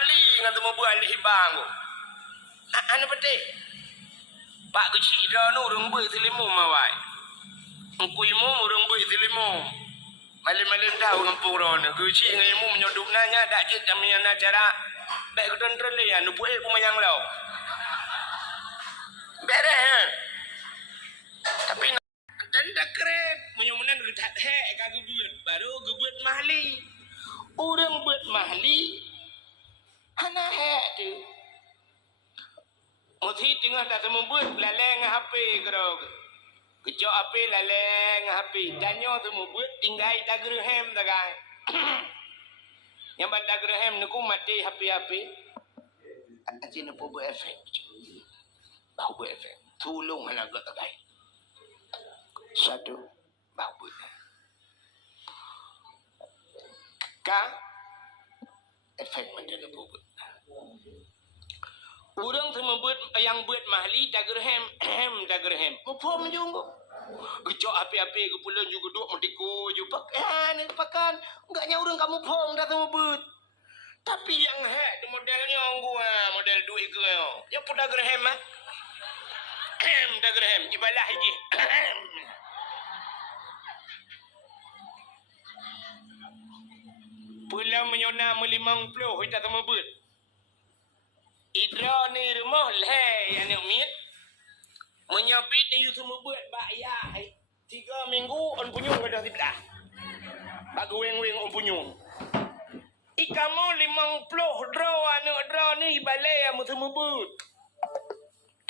mahli dengan temu buat hibang. Ana betul. Pak kecil dah nu orang buat selimu mawai. Engkuimu orang buat selimu. Malam-malam tahu kampung ron. Kecil dengan imu menyoduk nanya dak jit jamian acara. Baik kudan terlihat nu buat kumayang lau. Beres. Tapi tadi dah kerep menyomunan gedak hek kagak buat baru gebuat mahli. Orang buat mahli. Ana hek tu. Mesti tengah tak temu buat laleng HP kerok. Kecok HP laleng HP. Danyo temu buat tinggal dagerhem dagai. Yang ban dagerhem nuku mati HP. Aje nu buat efek. Bau buat efek. Tolong anak gak dagai. Satu bau buat. Ka efek menjadi buat. Orang tu membuat yang buat mahli dagerhem dagerhem. Apa menjunggu? Gejok api-api ke pulau juga duk mentiku juga pakan pakan. Enggaknya orang kamu pom dah tu buat. Tapi yang hak modelnya gua model duit ke yo. Ya pun dagerhem ah. Dagerhem ibalah hiji. Pulau menyona melimang puluh kita temu buat. Idra ni rumah leh yang mit. Menyabit ni you semua buat bayar 3 minggu on punyung dah tidak. Bagu weng-weng on punyung. Ikamu 50 draw ni balai amu semua buat.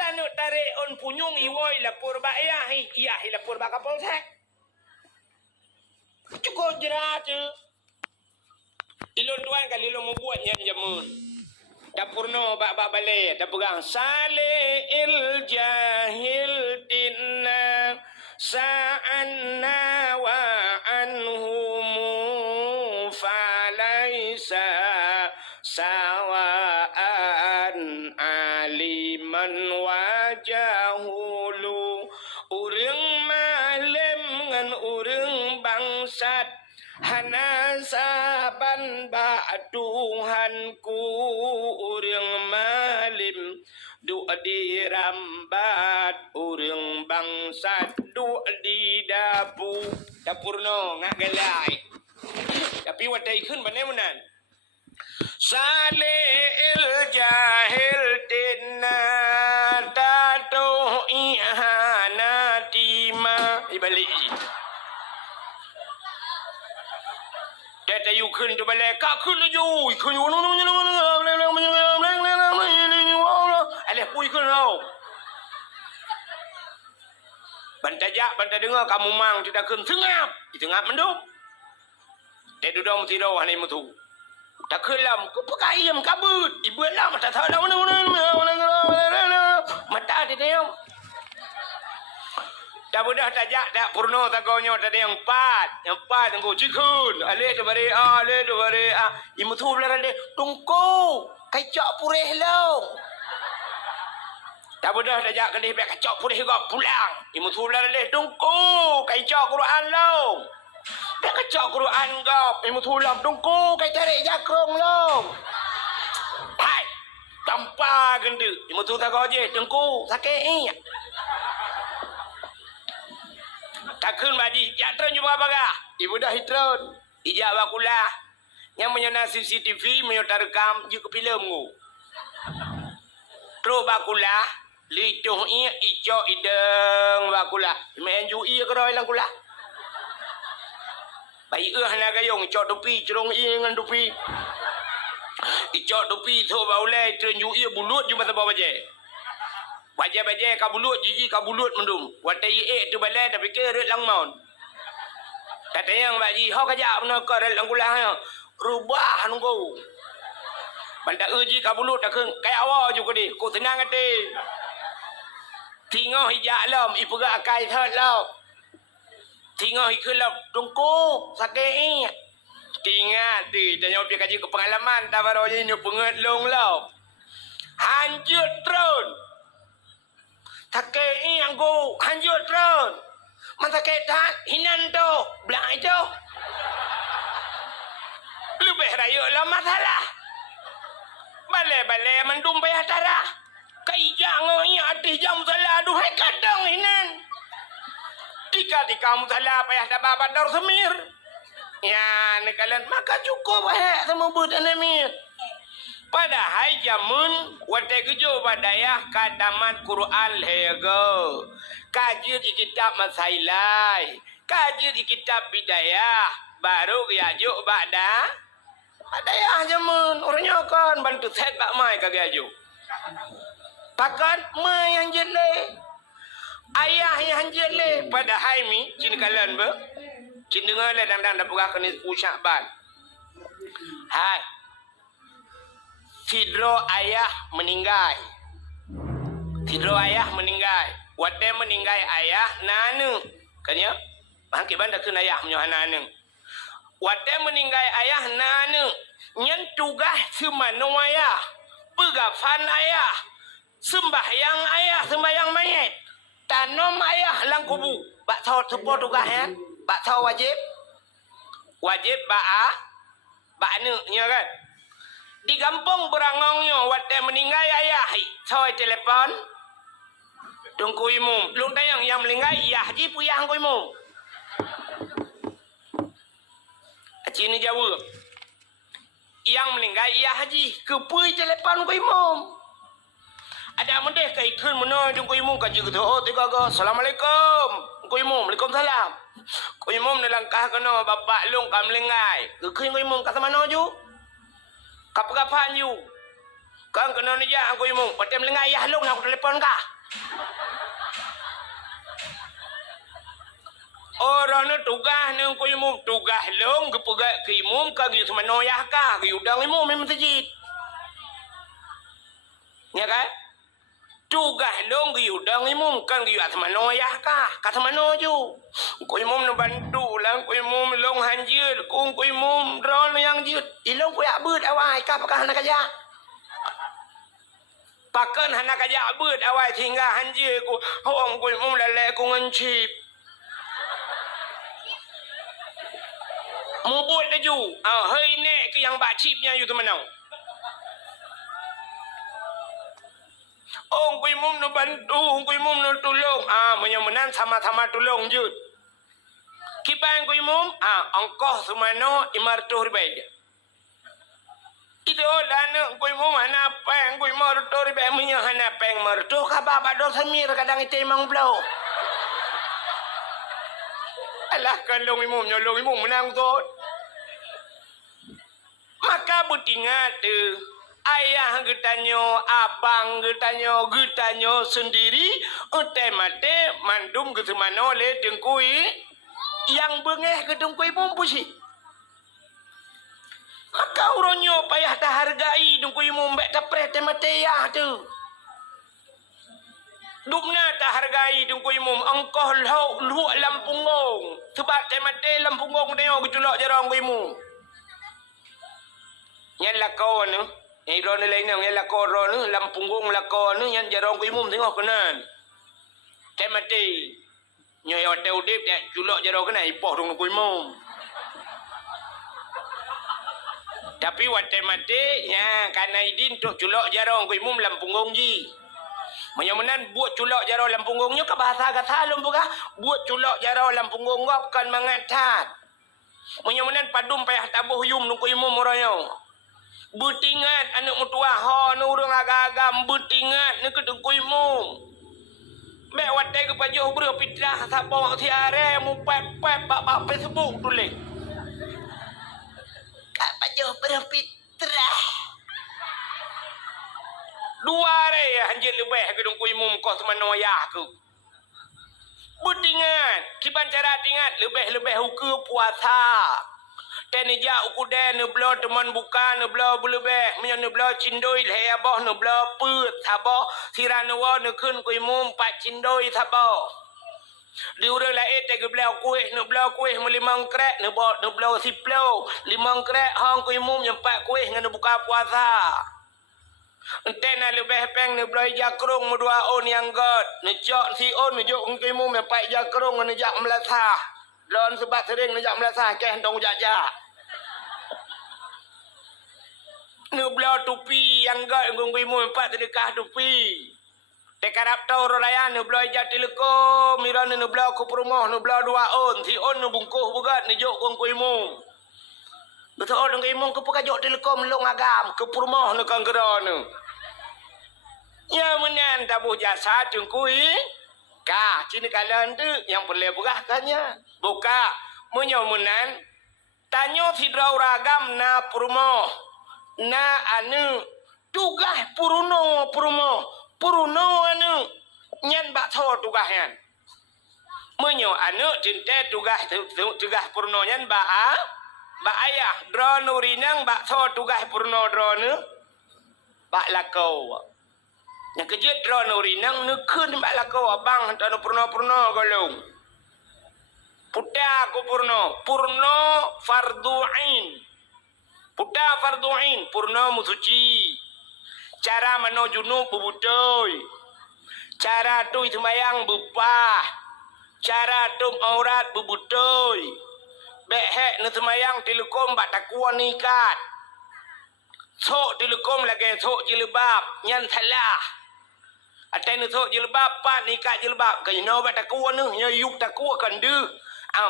Tanuk tarik on punyung iwoi lapor bayar iya lapor bakal polsek. Cukup jerat je. Ilon tuan kali lo mau buat yang jamun. Dapurno bak balai dapegang salil jahil dinna sa'anna wa anhum falaisa sawa'an aliman wa jahulu urang malam ngan urang bangsat hana saban ba'duhanku urang malim du dirambat urang bangsat du di dapurno ngak galai tapi wadai kun banemunan salil jahil tinna tatu ihanatima ibali Data you kun tu balai kak kun ju kun ju aleh pui kun tau bantajak bantah dengar kamu mang tidak kun tengap menduk dia duduk mesti dah ni mutu tak kelam ku pakai ayam kabut ibu lah mata tahu dah mata dia dah budak tajak dah purno tagonya tadi yang empat tengku cikun ale tu bare imu tu belar ale tungku kacak purih lo dah budak tajak kedih pek kacak purih juga pulang imu tu belar ale tungku kacak Quran lo pek kacak Quran gop imu tu lam tungku kai tarik jakrong lo hai tanpa gendu imu tu tagoje tungku sakit takun baji ya tren juga baga ibu dah hitron ijak bakulah yang menyana CCTV menyota rekam je ke filem ngo tro bakulah lituh ia ijo ideng bakulah men ju ia keroi lang kulah bai hana gayong ijo topi cerong ia ngan topi ijo topi tho baulai tren ju ia bulut ju mata baje Baje kabulut jiji kabulut mendum. Watai tu balai tapi ke red lang maun. Kata yang baji ho kaja benar ke red lang kulah rubah nunggu. Banda uji kabulut tak kayak awal juga di. Ku tenang hati. Tinggal hijak lam ibu gak akai thot lam. Tinggal ikut lam tungku sakit. Tinggal tu tanya dia kaji ke pengalaman tak baru ni pengat long lam. Hancur drone. Take yang go hanjut drone. Man take tak hinan tu, belak itu. Lebih raya lah masalah. bale mendum payah tarah. Kai jangan ia atih jam salah duhai kadang hinan. Tika musala payah dah badar semir. Ya nekalan maka cukup sama budan amir. Padahal jamun wate kejo badayah kadamat Quran hego. Kaji di kitab masailai, kaji di kitab bidayah, baru yajuk bada. Badayah jamun orangnya kan bantu set bak mai kagak yajuk. Pakat mai yang jele. Ayah yang jele padahal mi cin kalan be. Cin dengar le dan dapur kenis pusak ban. Hai. Tidro ayah meninggal. Tidro ayah meninggal. Wate meninggal ayah nanu. Kanya, bangkit banda kena ayah menyohan nanu. Wate meninggal ayah nanu. Nyen tugas semana ayah. Pegafan ayah. Sembahyang ayah, sembahyang mayat. Tanam ayah lang kubu. Bak tahu sepo tugas ya. Bak tahu wajib. Wajib bak anu nya kan. Di kampung berangongnya wate meninggal ayah. Soal telepon. Tunggu imum. Lung tayang yang meninggal ayah ji puyang ku imum. Cina Jawa. Yang meninggal ayah haji kepui telepon ku imum. Ada mendeh kai kun meno tunggu imum kaji gitu. Oh tiga go. Assalamualaikum. Ku imum. Waalaikumsalam. Ku imum nelangkah kena bapak lung kam meninggal. Ku imum kat mana ju? Kapan you? Kang kena ni jah aku imum. Patem lengah ayah long nak telefon kah? Orang ni tugas ni aku imum. Tugas long kepegat ke imum kah gitu mana ayah kah? Udang imum memang sejid. Ya kan? Tugas long udang imum kan gitu atas mana ayah kah? Kata mana ju? Aku imum nak bantu lah. Aku imum long hanjir. Aku imum drone yang jut. Ilong ku yak beut awai kah pakah nak kerja. Pakan nak kerja beut awai hingga hanjir ku. Hong ku imum lalai ku ngancip. Mubut laju. Hei nek ke yang bak chipnya you tu mana? Ku imum nak bantu. Ku imum nak tolong. Menyemenan sama-sama tolong jut. Kibang ku imum, angkoh semano 500 ribu. Itu lana ku imum hana peng ku 500 ribu punya hana peng mertu kaba bado semir kadang itu emang blau. Alah kan long imum nyolong imum menang tot. Maka butingat ayah getanyo, abang getanyo sendiri utai mate mandum ke semano le tengkui yang bengeh ke tengkui pumpusi. Maka uronyo payah dah hargai tengkui mumbek tapre temate ya tu. Dukna tak hargai tengkui mum angkoh luak lampungong. Sebab temate lampungong tengok keculok jarang kuimu. Yang lakau ni, yang iron lain yang lakau ni, lampungong lakau ni yang jarang kuimu tengok kenan. Temate nyoy wate udip dia culok jarang kena ipoh dong kuimu. Tapi wate mate ya kana idin tok culok jarang kuimu lampungong ji. Menyemenan buat culok jarau lampunggungnya ke bahasa kata lumpuga buat culok jarau lampunggung kan mengatat. Menyemenan padum payah tabuh yum nungku imum orangnya. Butingat anak mutua ho nurung agak-agam butingat nak kedengku imum. Mek watai ke pajuh berpitrah sabong tiare mu pep-pep bak Facebook tulis. Kak pajuh berpitrah. Dua re hanjir lebih gedung ku imum kau semana ayah ku. Butingat, kiban cara tingat lebih-lebih hukum puasa. Tenija ukude ne blo teman buka ne blo belebeh, menyan ne blo cindoi le abah ne blo put sabah sirane wa ne kun ku imum pat cindoi sabah. Diure la ete ke blau kuih ne blau kuih melimang krek ne blau siplau limang krek hang ku imum nyempat kuih ngan buka puasa. Entena lebih peng ni belai jakrung medua on yang god. Nejak si on nejak ngkimu mempai jakrung nejak melasah. Lon sebab sering nejak melasah keh dong jajak. Nu belau tupi yang gak ngungui mu empat sedekah tupi. Tekarap tau rolayan nu belau ijat teleko miran nu belau ku perumah nu belau dua on si on nu bungkuh bugat ni jok ngungui mu. Betul ngungui mu ke pekajok teleko melong agam ke perumah nu kanggera nu. Ya menan tabuh jasa cungkui. Kah cini kalian tu yang boleh berahkannya. Buka menyomunan tanyo hidrau ragam na perumah. Na anu tugas puruno anu nyan bak tho tugas yan menyo anu cinta tugas puruno nyan ba ayah dro nurinang bak tho tugas puruno dro nu bak lakau yang kejut dro nurinang nu kun bak lakau abang tano puruno golong puta ku purno fardu'ain puta fardu'ain purno musuci cara menojunu bubutoi cara tu sembayang bupah cara tu aurat bubutoi behek nu sembayang tilukom bak takuan nikat sok tilukom lagi sok jilbab nyan salah atai nu sok jilbab pat nikat jilbab kayno bak takuan nu nyayuk takuan kan de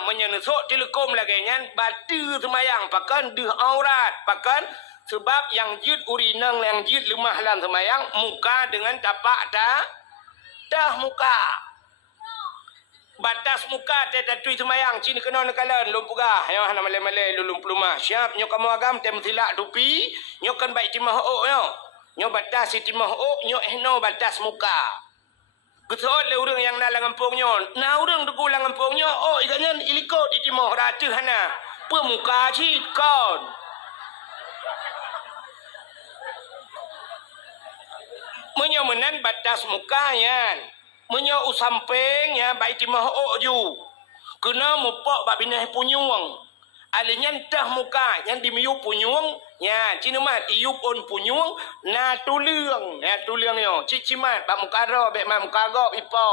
menyen sok tilukom lagi nyan batu sembayang pakan de aurat pakan sebab yang jid urinang yang jid lemah dalam semayang muka dengan tapak dah muka batas muka tatui semayang cini kena nekalan lumpugah yang hana malai-malai lulum pelumah siap nyo kamu agam tem silak dupi nyo kan baik timah ok nyo batas si timah ok nyo ehno batas muka betul le urang yang nak ngampung nyo na urang deku lang ngampung nyo oh ikannya ilikot itimah ratu hana pemuka cik kon menyomenan batas mukanya menyo usampengnya baik timah ju kena mupok bak binah punyung alinya dah muka yang dimiu punyung nya cinumat iup on punyung na tuliang yo cicimat bak muka ro bek ma muka go ipo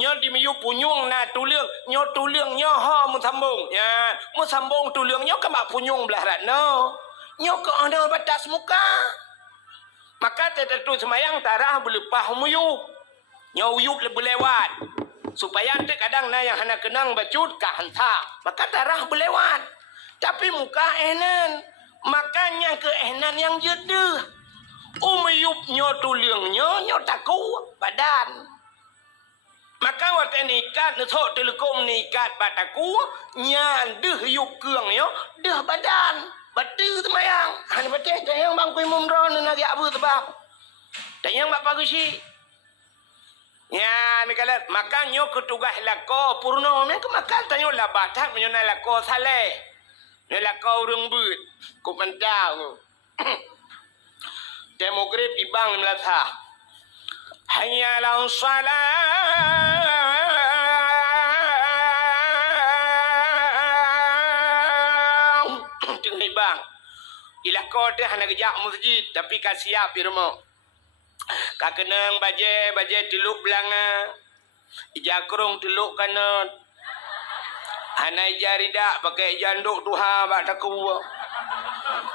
nyo dimiu punyung na tuliang nyo ha mu sambung tuliang nyo kan bak punyung belah ratno nyo ko ada batas muka maka tertentu semayang tarah berlepah muyuk nyo uyuk berlewat supaya nanti kadang na yang hana kenang bacut ka hantar maka tarah berlewat tapi muka enan makanya ke enan yang jeda umuyuk nyo tuliang nyo taku badan maka waktu nikat nutok telekom nikat bataku nyan deh yuk keung nyo deh badan batu semayang hanya betul yang bang kui mumron nak abu sebab dan yang bak bagusi ya mikalat makanya ketugas lako purno mereka makan tanyo lah batat menyona lako saleh ne lako urang but ku mentau demograf ibang melata hayya la salat ilako dia hana gejak masjid tapi ka siap di rumah ka kenang baje teluk belanga ijakrong teluk kanan hana jarida pakai janduk tuha bak taku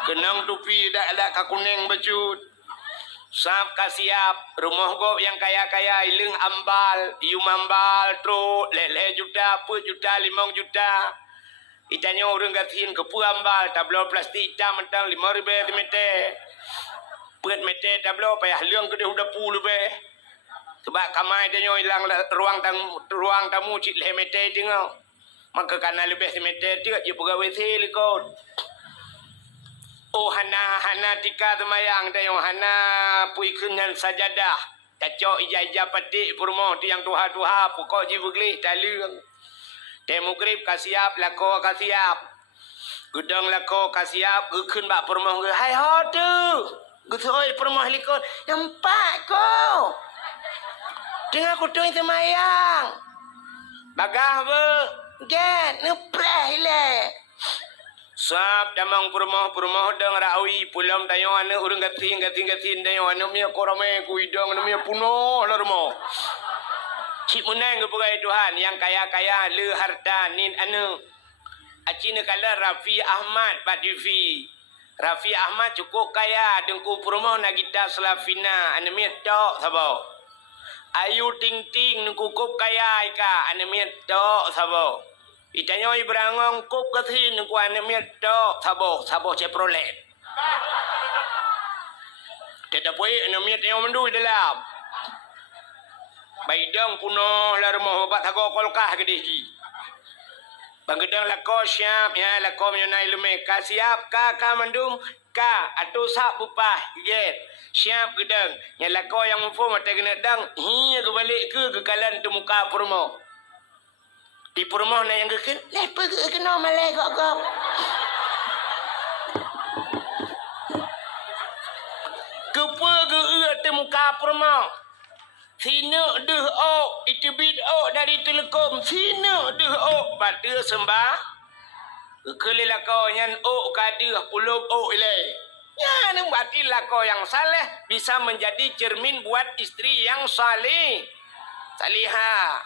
kenang tupi dak ka kuning bacut sap ka siap rumah go yang kaya-kaya ileng ambal iu mambal tro lele juta 10 juta 5 juta itanya orang gatin ke puambal tablo plastik hitam mentang 5,000 meter pet meter tablo payah leung ke dia udah 10 be sebab kamai dia hilang ruang tamu cik le meter tengok maka kana lebih meter dia je pegawai silikon oh hana tika semayang dia hana pui kenyan sajadah kacau ijah petik purmo tiang tuha pokok ji beglih talung Demokrat kasiap lako kasiap gudang lako kasiap ukun bak permoh ke hai ho tu gutoi permoh likon nampak ko tengah kutung semayang bagah be get nepreh le sap damang permoh dang rawi pulam tayo ane urang gating tayo ane mia korame kuidang ane mia puno larmo cik menang ke pegai Tuhan yang kaya-kaya le harta nin anu Acina kala Rafi Ahmad Pak TV. Rafi Ahmad cukup kaya dengku promo Nagita Slavina anemiat tok sabo. Ayu Ting Ting dengku kup kaya ika anemiat tok sabo. Itanyoi berangong kup kethin dengku anemiat tok sabo Chevrolet. Tidak boleh anemiat yang mendu dalam. Baidang puno larmo bapak tago kolkah gedeh. Bangedang lako siap ya lako menyonai lume ka siap ka mandung ka atau sak bupah get siap gedang ya lako yang mufo mata kena dang hiya ke balik ke kalan tu muka purmo di purmo na yang ke lepa ke kena malai kok kepa ke te muka purmo sina deh itu bid dari telekom sina deh batu sembah kelilah kau nyan kadah puluh ilai ya nang batilah kau yang saleh bisa menjadi cermin buat istri yang saleh salihah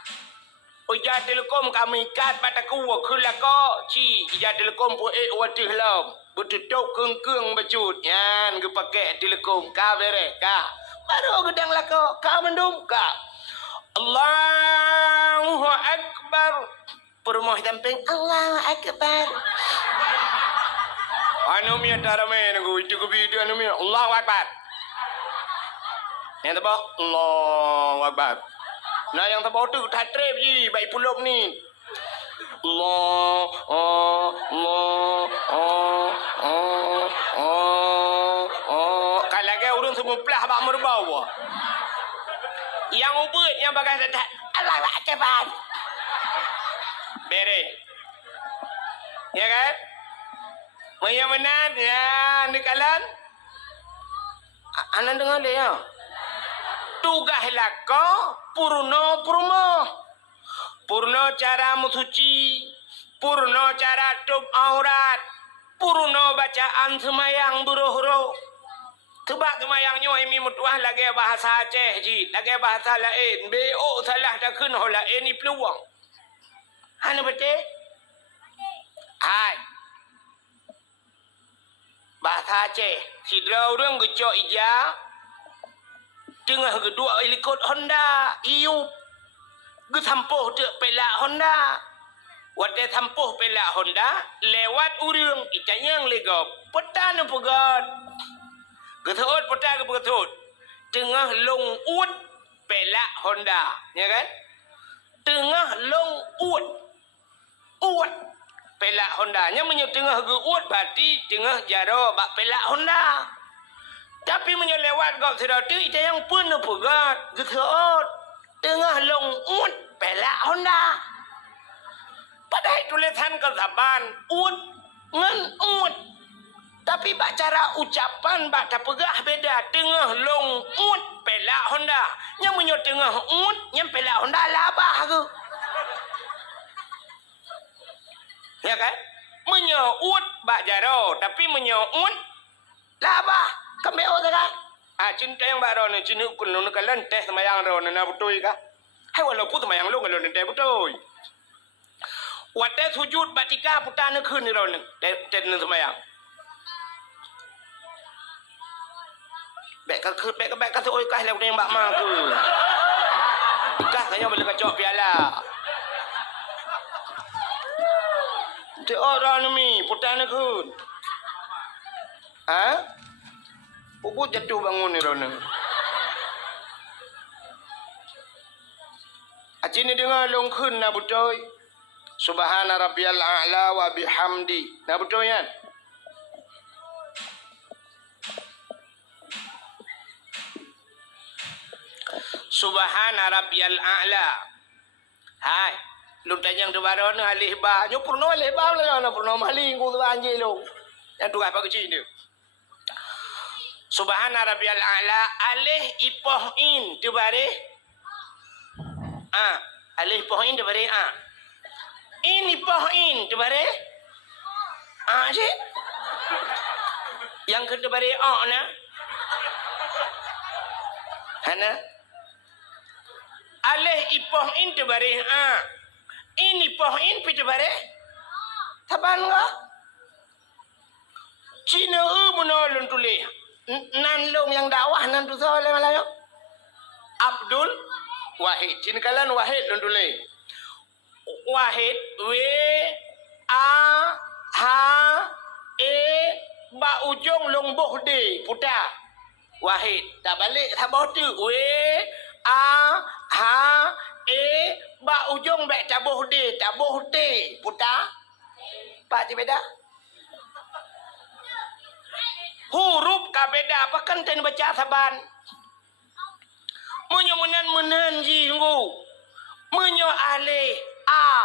ujar telekom kami kat bataku kelilah kau ci ujar telekom pu watih lam betutuk kengkeng becut yan ke pakai telekom ka bere ka baru gedang lako ka mendum ka Allahu Akbar permoh tamping Allahu Akbar anu mi tarame ngu itu ku video anu mi Allahu Akbar yang tebak Allahu Akbar nah yang tebak tu tatrep ji baik puluk ni kalau urun semua pelah bak merbau yang ubud yang bagai setat Allahu Akbar bere ya kan Maya menan ya nikalan anan dengar le ya tugas lako purno cara musuci purno cara tub aurat purno bacaan semayang buruh-buruh sebab semayangnya ini mutuah lagi bahasa Aceh ji lagi bahasa lain bo salah dah kun hola ini peluang anu betul hai bahasa Aceh sidra orang gecok ija tengah kedua ikut Honda iup ge sampuh te pelak Honda wate sampuh pelak Honda lewat urang itanyang legop petan pegat getut petan getut tengah long ut pelak Honda ya kan tengah long ut pelak Honda nya menyo tengah ge ut berarti tengah jaro bak pelak Honda tapi menyo lewat gop sedau tu itanyang pun pegat getut tengah long ut pelak Honda padahal tulisan kesaban ut ngan ut tapi bak cara ucapan bak tak pegah beda tengah long ut pelak Honda yang menyo tengah ut yang pelak Honda labah ke ya kan menyo ut bak jaro tapi menyo ut labah kembeo tak cinta yang baru ni cinta kun nu kalan teh semayang ro na betul ka hai walaupun semayang lu kalau teh betul wate sujud batika putan kun ni ro ni teh semayang baik ka tu oi ka le yang bak ma ku ka saya boleh kacok piala teh orang ni putan kun Ubud jatuh bangun ni Rona. Acini dengar longkun na butoy. Subhana rabbiyal a'la wa bihamdi. Na butoy yan. Subhana rabbiyal a'la. Hai, lu tanyang tu baron alih ba. Nyo purno alih ba la na purno maling ku tu anjing lu. Yang tu apa kecil ni? Subhana rabbiyal a'la alih ipohin tu bare alih pohin tu bare ini pohin tu bare je yang kedua bare na hana alih ipohin tu bare ini pohin pi tu bare Taban ka? Cina menolun tulis. Nan long yang dakwah nan tu soalan Melayu. Abdul Wahid. Cina kalan Wahid lun tulis. Wahid W A H E ba ujung long boh D putar. Wahid. Tak balik tak bawah tu. W A H E ba ujung baik tabuh D, tabuh T, putar. Pak je beda. Huruf ka beda apa kan ten baca saban. Munyo menan ji nggu. Munyo ale A.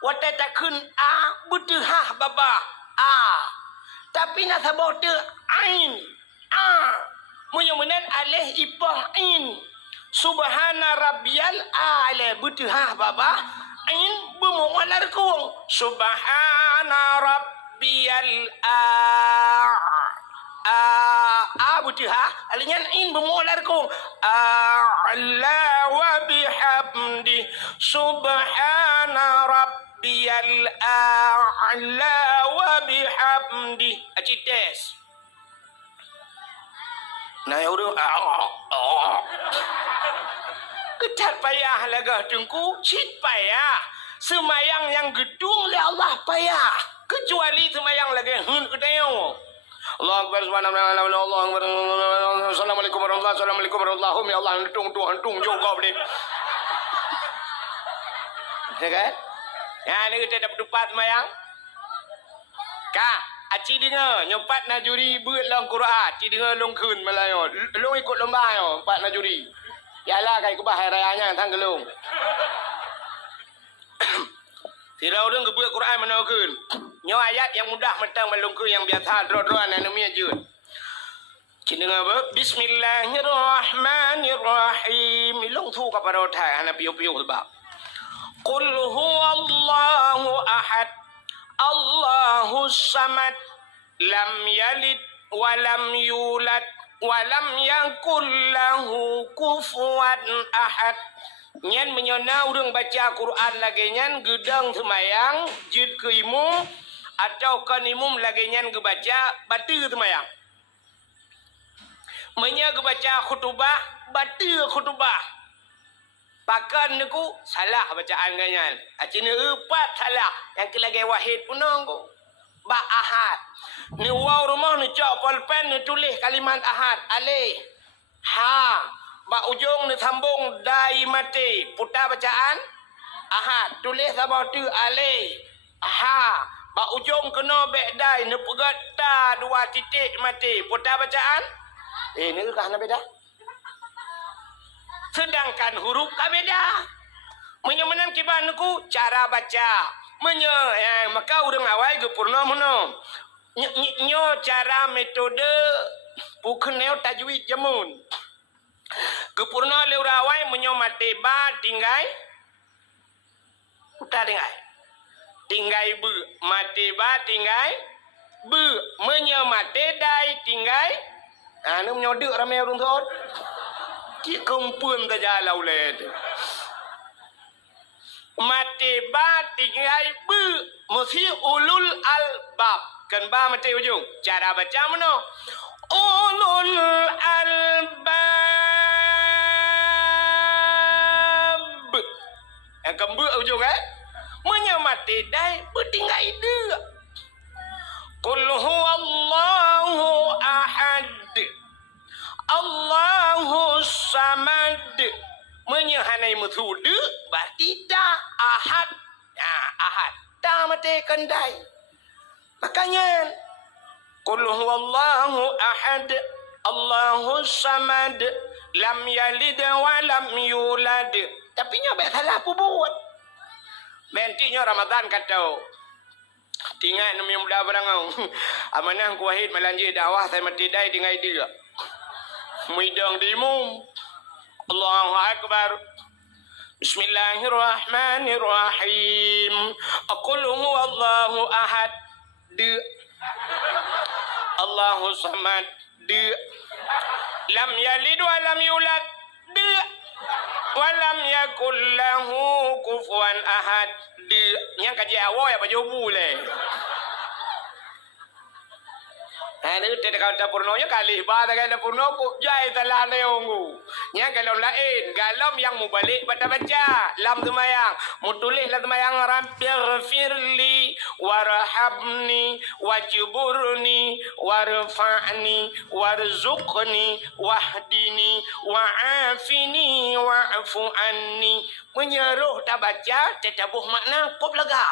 Wata tak kun A butuh ha baba A. Tapi nak tabuh tu ain A. Munyo menan alih ipah ain. Subhana rabbiyal a'la butuh ha baba ain bermualar kung subhana rabbiyal butuh ha alinyan ain bermualar kung a'la wa bihamdi subhana rabbiyal a'la wa bihamdi aci tes nah ya udah ketat payah lagah tengku, cit payah. Semayang yang gedung oleh Allah payah. Kecuali semayang lagi hun kedayang. Allah Akbar subhanallah Allah Akbar. Assalamualaikum warahmatullahi wabarakatuh. Assalamualaikum ya Allah hentung juga boleh. Ya kan? Ya ni kita dapat dupat semayang. Kak, aci dengar nyopat najuri beut lang Quran. Aci dengar long kun Melayu. Long ikut lomba yo, empat najuri. Yalah kai kubah hari rayanya tang gelung. Sirau deng kebuat Quran menaukun. Nyo ayat yang mudah mentang melungku yang biasa dro-droan anami ajun. Cina apa? Bismillahirrahmanirrahim. Long tu ka parotai ana piu-piu sebab. Qul huwallahu ahad. Allahus samad. Lam yalid wa lam yulad. Walam yakul lahu kufuwan ahad. Nyan menyona urang baca Quran lagi nyan gedang semayang jid ke imum atau kan imum lagi nyan gebaca batu semayang. Menya gebaca khutbah batu khutbah. Pakan niku salah bacaan ganyan. Acina empat salah yang kelagi wahid punong ku. Ba ahad. Ni waw rumah ni cok polpen ni tulis kalimat ahad alih ha ba ujung ni sambung dai mati putar bacaan ahad tulis sama tu alih ha ba ujung kena bek dai ni pegat ta dua titik mati putar bacaan ni kah na beda sedangkan huruf ka beda menyemenan kibanku cara baca maka urang awal ge purna mono nyo cara metode bukan neo tajwid jamun ge purna le urawai menyo mate ba tinggai uta tinggai bu mate ba tinggai bu menyo mate dai tinggai anu menyo deuk rame urang thot ki kempuan ta jalau le mate ba tinggai bu mesti ulul albab kan ba mate ujung cara baca mana ulul albab yang kembu ujung menyamati dai bertinggai dia qul huwallahu ahad Allahus samad menyahanai methude berarti dah ahad ahad dah mati kendai makanya qul huwallahu ahad Allahus samad lam yalid wa lam yulad tapi nyoba salah buat mentinya Ramadan kata tinggal numi muda barang amanah ku wahid melanji dakwah saya mati dai tinggal dia muidang dimum Allahu akbar Bismillahirrahmanirrahim aqul huwallahu ahad de Allahu samad de lam yalid wa lam yulad de wa lam yakul lahu kufuwan ahad de yang kaji awak ya baju bule Ada tidak kata purnonya kali bahasa kata purno jai telah leongu. Yang kalau lain galam yang mubalik baca lam semayang mutulis lam semayang Rabbighfirli warhamni wajburni warfa'ni warzuqni wahdini wa'afini wa'fu anni. Menyeruh tak baca tetabuh makna pop lega.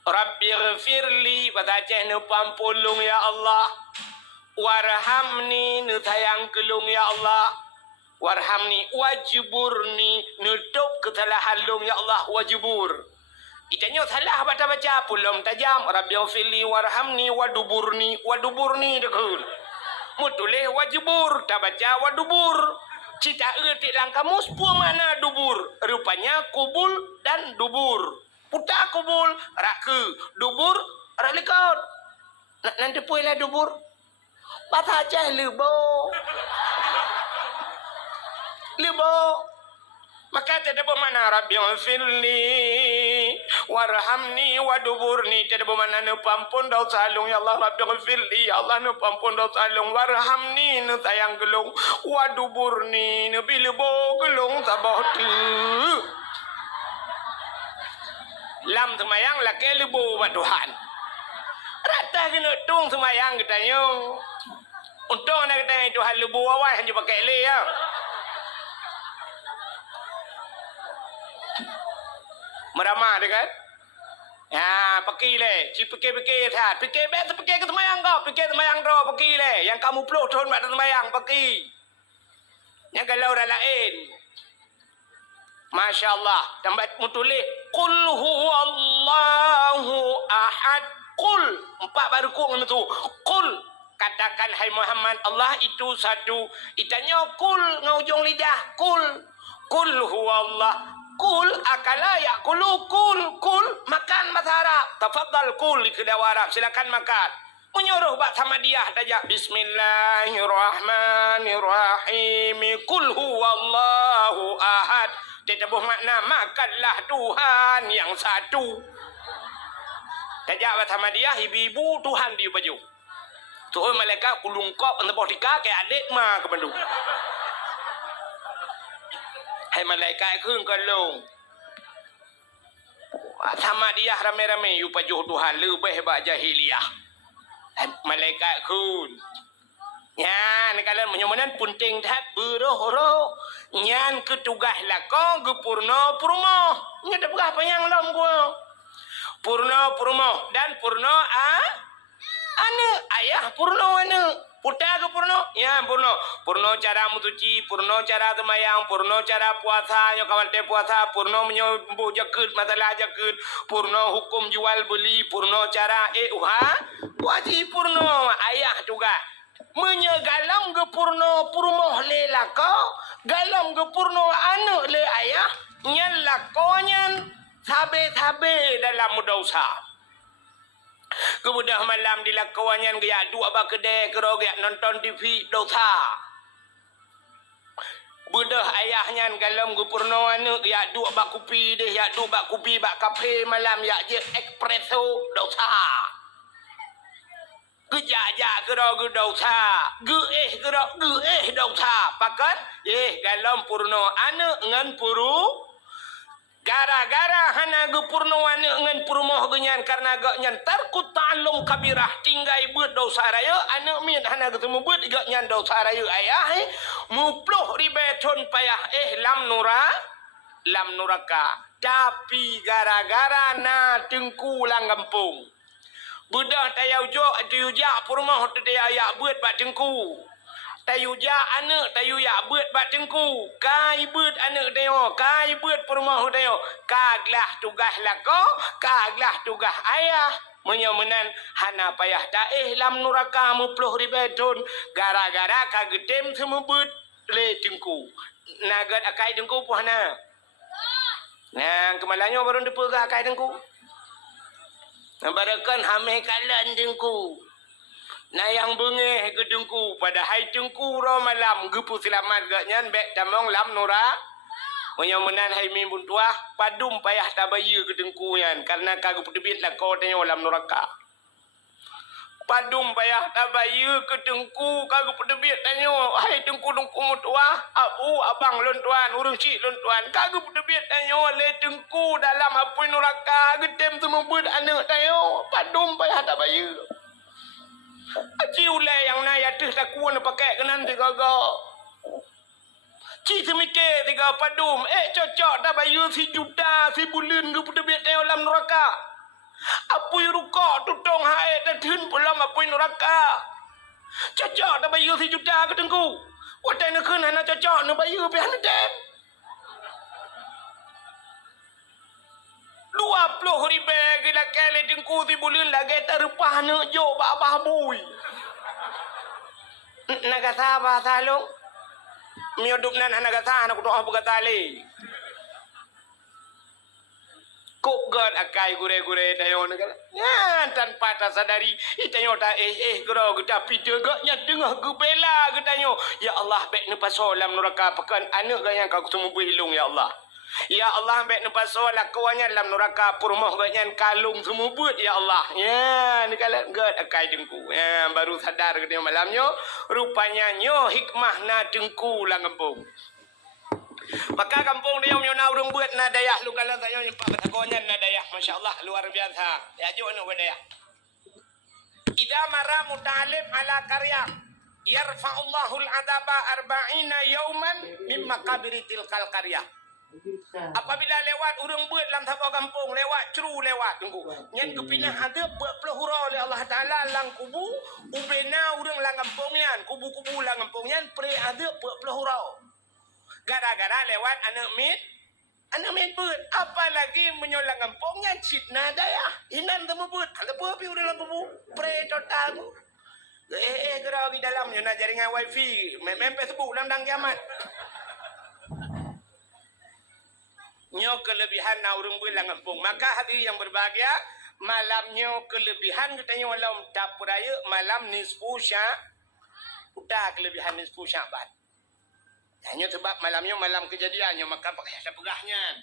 Rabbighfirli baca nu pampulung ya Allah. Warhamni nu sayang kelung ya Allah. Warhamni wajburni nutup kesalahan lung ya Allah wajbur. Itanya salah baca pulung tajam. Rabbighfirli warhamni waduburni dekul. Mutuleh wajbur tak baca wadubur. Cita etik langkamus puang mana dubur. Rupanya kubul dan dubur. Putar kubul, raku, dubur, rak lekot. Nanti puilah dubur. Patah cah lebo. Lebo. Maka tidak bermakna Rabbighfirli warhamni waduburni. Tidak bermakna nu pampun dosa lung ya Allah. Rabbighfirli ya Allah nu pampun dosa lung. Warhamni nu sayang gelung. Waduburni nu bilebo gelung sabah tu. Lam semayang laki lebu buat Tuhan. Rata kena tung semayang katanya. Untung nak kata Tuhan lebu awal hanya pakai le ya. Meramah dia kan? Ya, pergi le. Si pergi tak. Pergi betul pergi ke semayang kau. Pergi semayang kau pergi le. Yang kamu peluk tahun buat semayang pergi. Yang kalau orang lain. Masya Allah. Tempat mutulis. Qul huwallahu ahad. Qul. 4 baru kung itu. Qul. Katakan hai Muhammad. Allah itu satu. Itanya qul. Ngujung lidah. Qul. Qul huwallah. Qul akala yakulu. Qul. Qul. Makan bahasa Arab. Tafadhal qul. Di kedai Arab. Silakan makan. Menyuruh bak sama dia saja. Bismillahirrahmanirrahim. Qul huwallahu ahad. Tidak bermakna makanlah Tuhan yang satu. Tajak sama dia ibu-ibu Tuhan di baju. Tuhan malaikat kulungkop untuk tika ke adik ma ke bandung. Hai malaikat keung kalung. Sama dia rame-rame yu baju Tuhan lebih hebat jahiliyah. Hai malaikat keung. Yan kalian menyomanan punting tak beroh-roh. Nyan ketugah lakon ke purno purmo. Nya dah berapa yang lom gua. Purno purmo dan purno ane ayah purno ane. Putar ke purno? Ya purno. Purno cara mutuci, purno cara semayang, purno cara puasa, nyo kawal te puasa, purno menyobuh jakut masalah jakut, purno hukum jual beli, purno cara wajib purno ayah juga. Menyegalam ke purno purmoh le lako, galam ke purno anu le ayah, nyan lakonyan sabe-sabe dalam dosa. Kemudian malam dilakuannya gaya dua abang kedai kero gaya nonton TV dosa. Budah ayahnya galam ke purno anu gaya dua abang kopi deh, ya dua abang kopi bak kafe malam ya je espresso dosa. Gejak kero ge dosa. Ge dosa. Pakan galam purno anu ngan puru. Gara-gara hana ge purno anu ngan purmoh genyan karena ge nyan tarkut ta'allum kabirah tinggai beut dosa raya anu min hana ge temu beut ge nyan dosa raya ayah mupluh ribeton payah lam nuraka. Tapi gara-gara na tengku lang kampung. Budak tayau jo tayujak purmoh tu dia ayak beut bat tengku. Tayujak anak tayuyak beut bat tengku. Kai beut anak tayo, kai beut purmoh tayo. Kaglah tugas lako, kaglah tugas ayah. Menyomenan hana payah taeh lam nuraka mupluh ribetun. Gara-gara kagetem semua beut le tengku. Nagat akai tengku pun hana. Nah, kemalannya baru dipegah akai tengku. Barakan hameh kalan dengku. Na yang bengeh ke dengku. Pada hai dengku ro malam. Gepu selamat gak nyan. Bek tamong lam nura. Menyomenan hai mimbun tuah. Padum payah tabaya ke dengku yan. Karena kagak pedebit lah kau tanya lam nuraka. Padum payah tabaya ke tengku kagak pedebit tanyo. Hai tengku mutua, abu abang lon tuan, urang cik lon tuan. Kagak pedebit tanyo le tengku dalam apui neraka gedem semua bud anak tanyo. Padum payah tabaya. Aci ulai yang na yatus takuan pakai kenan tiga-tiga. Ci semikir tiga padum. Cocok dah bayar si juta, si bulan ke pedebit tanyo dalam neraka. Apui rukak tutong haid dan thun pulam apui neraka. Cocok dah bayar si juta ke tengku. Watai nak kena nak cocok nak bayar pihak dem. 20 ribu gila kali tengku si bulan lagi terupah nak jok bah bui. Nak kata bahasa lu? Miudup nan nak kata nak doa buka tali. Kok god akai gure-gure tayo nak ya tanpa tak sadari itayo ta gero kita pide gaknya tengah gebela getayo ya Allah baik ne pasolam neraka pekan anak gayang kau semua hilung ya Allah. Ya Allah baik ne pasol lakuannya dalam neraka purmoh gaknya kalung semua buat ya Allah. Ya ni kala god akai dengku. Ya baru sadar getayo malamnya rupanya nyo hikmah na dengku lang kampung. Maka kampung dia menyona urung buat na dayah lu kalau saya nyempak betagonya na dayah masya-Allah luar biasa. Ya jo nu dayah. Idza mara mutalim ala qarya yarfa'ullahu al-'adaba 40 yawman min maqabiri tilkal qaryah. Apabila lewat urang buat dalam sebuah kampung lewat ceru lewat tunggu nyen kepinah ada pelahura oleh Allah Taala lang kubu ubena urang lang kampung nyan kubu-kubu lang kampung nyan pre ada pelahura gara-gara lewat anak mit buat apalagi menyolang kampungnya citna daya inan temu buat ada apa udah dalam kubu pre total gerau di dalamnya na jaringan wifi main Facebook dan kiamat. Nyo kelebihan na urung bulan kampung. Maka hadirin yang berbahagia, malamnya kelebihan katanya walau dapur raya malam nisfu syak. Udah kelebihan nisfu Syaban. Hanya sebab malamnya malam kejadiannya maka pakai sepegahnya.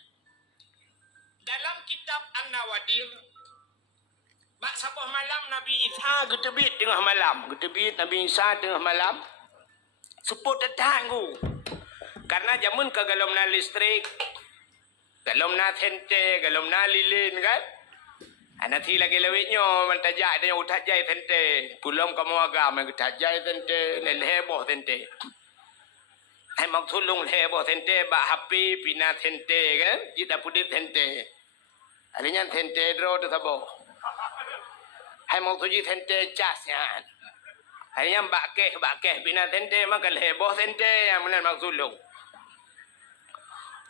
Dalam kitab An-Nawadir bak sabah malam Nabi Isa getebit tengah malam. Getebit Nabi Isa tengah malam. Seput tetanggu. Karena jamun kegalom na listrik galom na tente, galom na lilin kan? Nanti lagi lewitnya, mentajak dia utajai tente. Pulang kamu agam, utajai tente, leleboh tente. Hai maksudung leleboh tente, bak happy pina tente kan? Jika pudit tente. Adanya tente dro tu sabo. Hai maksudji tente casnya. Adanya bakeh pina tente, maka leleboh tente yang benar maksudung.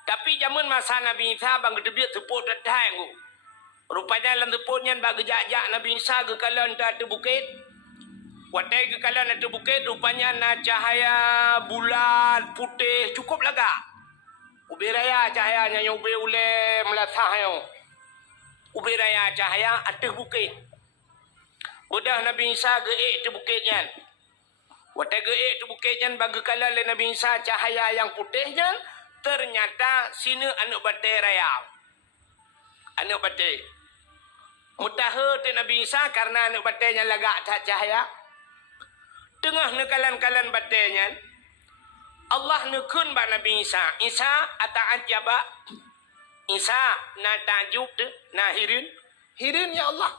Tapi zaman masa Nabi Isa bang gedebit tepuk tetang ku. Rupanya dalam tepuknya bagi jajak Nabi Isa ke kalan ada bukit. Watai ke kalan ada bukit rupanya na cahaya bulan putih cukup laga. Ubi raya cahayanya yang ubi ule melatah yang. Ubi raya cahaya ada bukit. Udah Nabi Isa geik tu bukitnya. Watai geik tu bukitnya bagi kalan Nabi Isa cahaya yang putihnya. Ternyata sini anak batai raya. Anak batai. Mutaha tu Nabi Isa karena anak batainya lagak tak cahaya. Tengah nekalan-kalan batainya. Allah nekun ba Nabi Isa. Isa ata'ajaba. Isa na tajuk tu. Na hirin. Hirin ya Allah.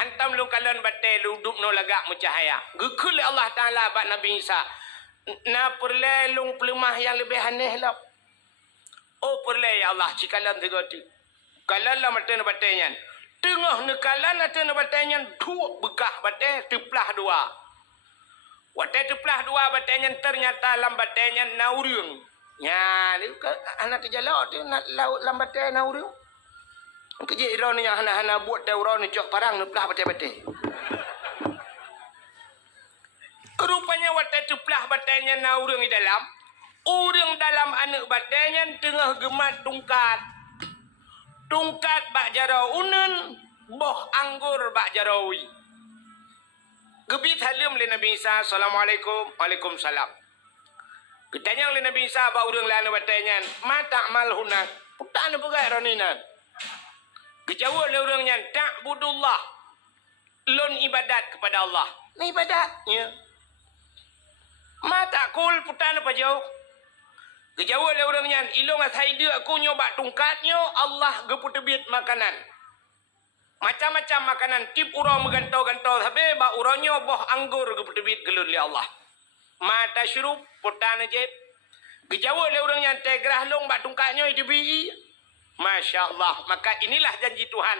Hantam lu kalan batai lu duduk no lagak mu cahaya. Gekul Allah Ta'ala ba Nabi Isa. Na perlelung pelemah yang lebih aneh lah. Oh perle ya Allah cikalan tiga tu. Kalan lah mata na batainya. Tengah nekalan mata na batainya dua bekah batai teplah dua. Watai teplah dua batainya ternyata lam batainya nauriung. Ya ni anak terjalak tu nak laut lam batai nauriung. Kerja iron yang hana-hana buat dauran ni jok parang neplah batai-batai. Rupanya watai teplah batainya nauriung di dalam. Orang dalam anak batainya tengah gemat tungkat. Tungkat bak jarau unun, boh anggur bak jarawi. Gebit halim le Nabi Isa, Assalamualaikum, Waalaikumsalam. Ketanya le Nabi Isa bak orang lain batainya, mata mal hunak. Putan pegai roninan. Kejawab le orangnya, ta'budullah. lon ibadat kepada Allah. Ni ibadatnya. Mata kul putan apa jauh. Kejauh oleh orangnya. Ilong asai dia aku nyoba tungkatnya. Allah geputebit makanan. Macam-macam makanan. Tip urang megantau-gantau. Habis bak urangnya boh anggur geputebit gelun oleh Allah. Mata syurup putan aja. Kejauh oleh orangnya. Tegrah long bak tungkatnya itu biji. Masya Allah. Maka inilah janji Tuhan.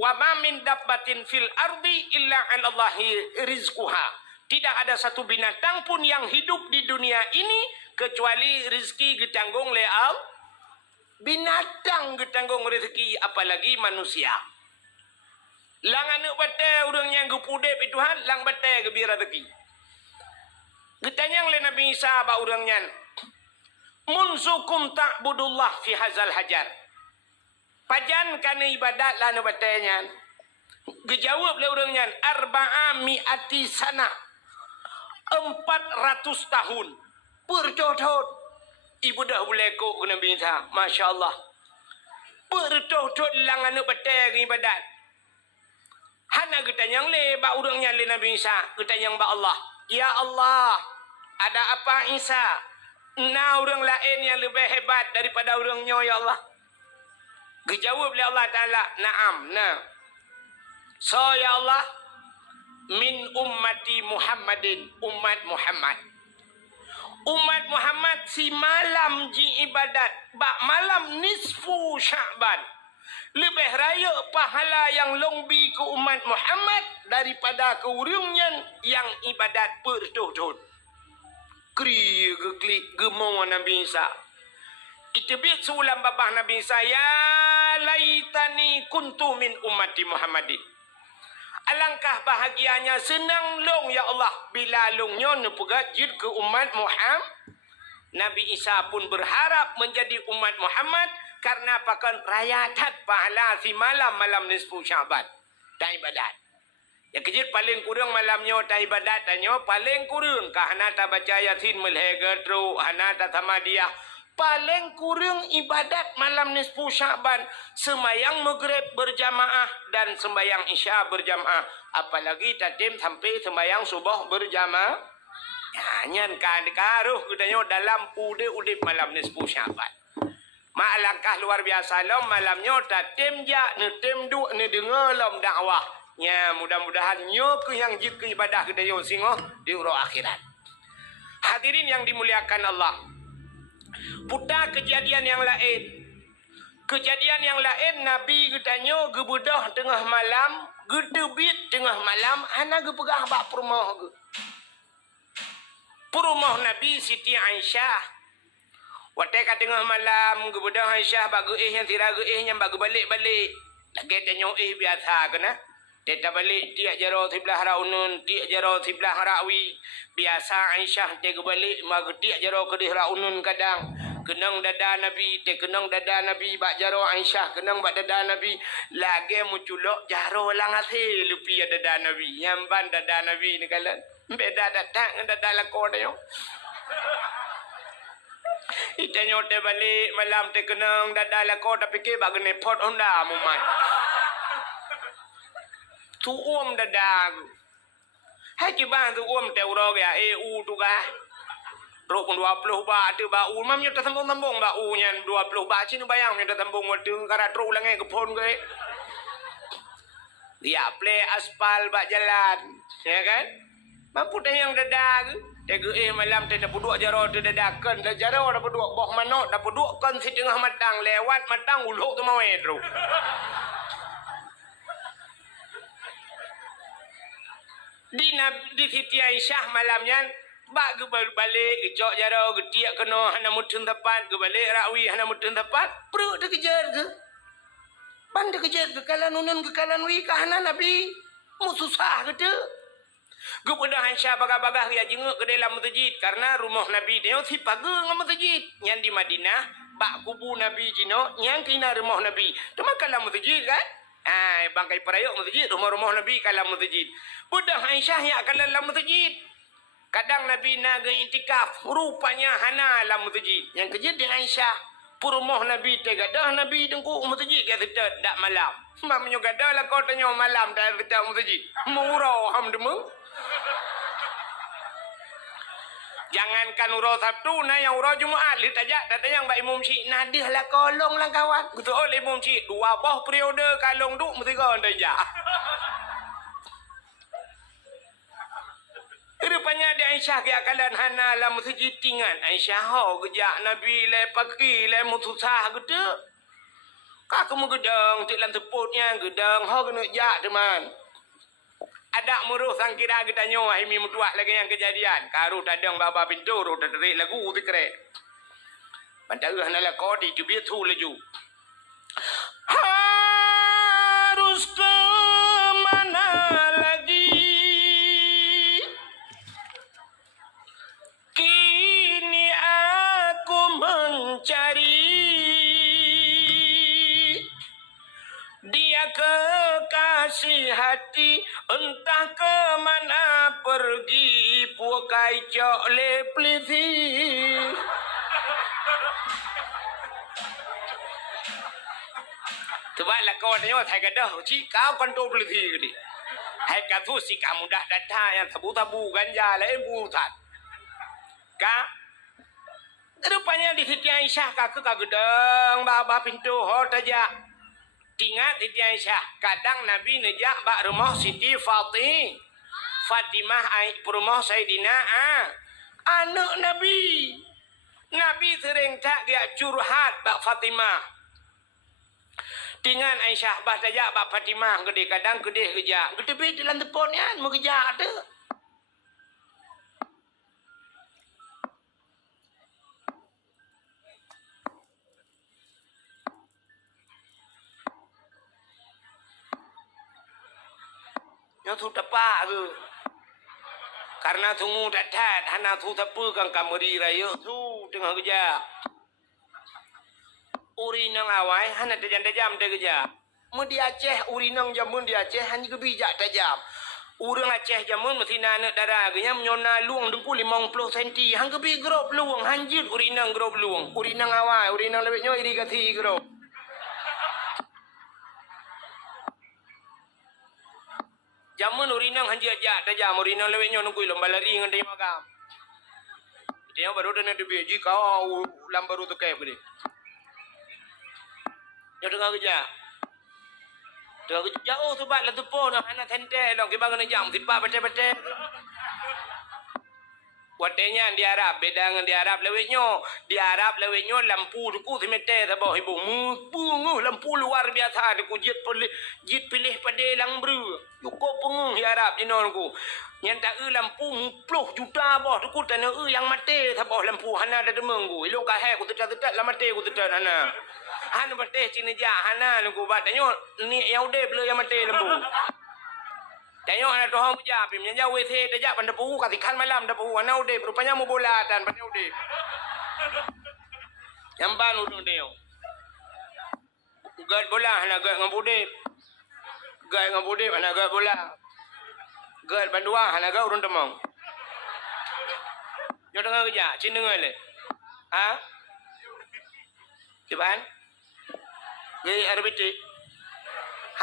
Wa ma min dabbatin fil ardi illa 'ala Allahi rizquha. Tidak ada satu binatang pun yang hidup di dunia ini kecuali rezeki ditanggung oleh Allah. Binatang ditanggung rezeki, apalagi manusia. Lang anak batai orang yang gepudep itu Tuhan, lang batai gebira rezeki. Getanyang oleh Nabi Isa ba orangnya. Munsukum ta'budullah fi hazal hajar. Pajan kana ibadat lah na batanya. Gejawab oleh orangnya, arba'a mi'ati sana. 400 tahun. Bercodot. Ibu dah boleh kok kena bintang. Masya Allah. Bercodot lang anak batai ibadat. Hana getanyang le, ba orangnya le Nabi Isa. Getanyang ba Allah. Ya Allah. Ada apa Isa? Na orang lain yang lebih hebat daripada orangnya ya Allah. Dijawab oleh Allah Ta'ala. Naam. Nah. So ya Allah. Min ummati Muhammadin. Umat Muhammad. Umat Muhammad si malam ji ibadat. Bak malam nisfu Sya'ban. Lebih raya pahala yang longbi ke umat Muhammad daripada ke urungnya yang ibadat bertuh-tuh. Kri geklik gemau Nabi Isa. Itibit sulam babah Nabi Isa. Ya laitani kuntu min ummati Muhammadin. Alangkah bahagianya senang long ya Allah bila longnya nepegajid ke umat Muhammad. Nabi Isa pun berharap menjadi umat Muhammad karena pakan rayatat pahala si malam nisfu Sya'ban. Dan ibadat. Ya kejid paling kurang malamnya tak ibadat tanya paling kurang kah hana ta baca Yasin melhegatru hana ta tamadiyah. Paling kurang ibadat malam nisfu Sya'ban. Sembayang maghrib berjamaah dan sembayang isya berjamaah. Apalagi tatim sampai sembayang subuh berjamaah. Ya, nyan kan karuh katanya dalam udip malam nisfu Sya'ban. Alangkah luar biasa lom malamnya tatim ja netem du ne dengar lom dakwah. Ya, mudah-mudahan nyo ke yang jid ke ibadah kedayo singoh di urang akhirat. Hadirin yang dimuliakan Allah. Putar kejadian yang lain. Kejadian yang lain Nabi getanyo gebudah tengah malam, gedebit tengah malam, ana gepegah bak perumah ge. Perumah Nabi Siti Aisyah. Watai kat tengah malam gebudah Aisyah bak geih yang tira geih yang bak balik-balik. Lagi tanyo biasa kena. Teta balik tiak jaro sebelah raunun, tiak jaro sebelah rawi. Biasa Aisyah tega balik mag tiak jaro kedih raunun kadang. Kenang dada Nabi, te kenang dada Nabi bak jaro Aisyah, kenang bak dada Nabi. Lagi muculok jaro lang hasil lupi dada Nabi. Nyamban dada Nabi ni kala. Beda datang dada lakon yo. Itanyo te balik malam te kenang dada lakon tapi ke bak ne pot Honda mumat. Tu dadag. Hai kibang tu te urog ya EU tu ka. Rok 20 ba tu ba u mam nyata sambung-sambung ba u nyan 20 ba cin bayang nyata sambung watu karat ro ulange ke pon ke. Dia play aspal ba jalan, ya kan? Mampu teh yang dadag. Tege malam teh dapat dua jaro teh dadakan, dah jaro dapat dua boh manok dapat dua kan si tengah matang lewat matang uluk tu mau edro. Di Siti Aisyah malamnya bak ke balik icok jaro getiak kena hana mutun tepat ke balik rawi hana mutun tepat perut dah kejar ke pan dah kejar ke kalan unun ke kalan wi ke hana Nabi mu susah ke tu kepada Aisyah bagah-bagah dia jenguk ke dalam masjid karena rumah Nabi dia si pagang dengan masjid yang di Madinah bak kubu Nabi jino yang kena rumah Nabi tu makalah masjid kan. Bangkai perayuk masjid, rumah-rumah Nabi kalam masjid. Budak Aisyah yang akan dalam masjid. Kadang Nabi naga itikaf, rupanya hana dalam masjid. Yang kejadian Aisyah, rumah Nabi tegadah Nabi dengku masjid kata tak malam. Mam nyo gada lah kau tanya malam dah kita mesti murah ham demu. Jangankan urau Sabtu, nah yang urau Jumaat, lihat aja, datang yang Mbak Imam Syik, nadah lah kolong lah kawan. Betul oleh Imam Syik, 2 boh periode kalong tu, mesti kau anda aja. Rupanya ada Aisyah ke akalan hana lah mesti jitingan. Aisyah ho kejak Nabi le pagi le mutusah gede. Kak kamu gedang, tik lan teputnya gedang, ho kena jak teman. Ada muruh sang kira kita nyo ai mi mutuah lagi yang kejadian. Karu tadang baba pintu ro terik lagu tu kere. Padahal hana ko di tu biar tu laju. Harus ke mana lagi? Kini aku mencari dia kekasih hati, entah ke mana pergi, pukai cok le plisi. Sebablah kau tanya saya kata, cik kau kontrol plisi ke ni? Hai kata si kamu dah datang yang tabu-tabu ganja lain burutan. Kak, rupanya di Siti Aisyah kakak gedang, baba pintu hot aja. Ingat Siti Aisyah, kadang Nabi nejak bak rumah Siti Fatimah rumah Sayyidina anak Nabi. Nabi sering tak dia curhat bak Fatimah. Dengan Aisyah bah tajak bak Fatimah gede kadang gede kerja. Gede be dalam tepon kan mau kerja ada. Yang tu tepak ke? Karena tunggu datat, hana tu tepa kan kameri raya tu tengah kerja. Urinang awai, hana tajam-tajam dia kerja. Mun di Aceh, urinang jamun di Aceh, hanya kebijak tajam. Urang Aceh jamun mesti nak darah, genya menyona luang dengkul 50 cm. Hang kebi gerop luang, hanjut urinang gerop luang. Urinang awai, urinang lebihnya irigasi gerop. Jamun urinang hanjut ajak tajam, urinang lebihnya nungkui lomba lari dengan dia makam. Dia baru dah nak biji kau lam baru tu kayak begini. Dia dengar kerja. Dengar kerja jauh tu bat lah tu pun anak tente long kita kena jam tipa betul-betul. Wadenya di Arab beda dengan di Arab lewetnya. Di Arab lewetnya lampu tu ku semete tabah ibu mungu lampu luar biasa tu ku jit pilih pada lang bru. Cukup pengung di Arab di nonku. Yang tak lampu 10 juta bah tu ku tanah yang mati tabah lampu hana ada demengku. Ilok kahe ku tetat lah mati ku tetat hana. Hana mati cina jah hana ku bat tanya ni yang udah bela yang mati lampu. Tanya anak doang punya, pimnya jauh itu, dia pandai puhu, katikan malam dah puhu, anak udah, rupanya mau bola dan pandai udah. Yang ban udah dia. Gad bola, anak gad ngabude, gad ngabude, anak gad bola, gad bandua, anak gad urun demang. Jauh dengar kerja, cina dengar le, Cipan, gay arbiti,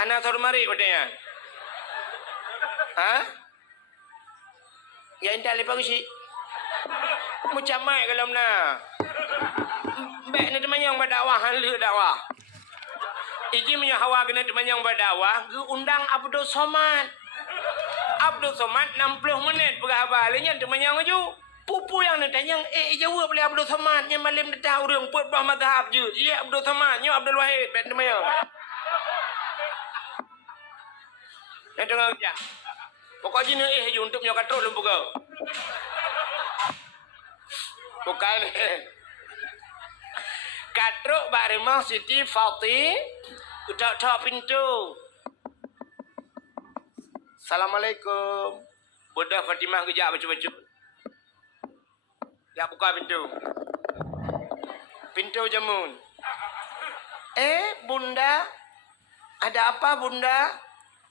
anak thormari udahnya. Ya indah lepas sih. Macam mai kalau na. Baik ni teman yang berdakwah, halu dakwah. Iki punya hawa kena teman yang berdakwah, undang Abdul Somad. Abdul Somad 60 minit berhabalnya teman yang maju. Pupu yang nak tanya, jawab boleh Abdul Somad yang malam dah tahu orang buat bah mazhab je. Ya Abdul Somad, ya Abdul Wahid, baik teman yang. Yang tengah kerja. Pokoknya ni untuk punya katrol lumpuh kau. Bukan. Katrol bak rumah Siti Fatimah. Utak-utak pintu. Assalamualaikum. Budak Fatimah kejap baju-baju. Dia buka pintu. Pintu jamun. Bunda. Ada apa bunda?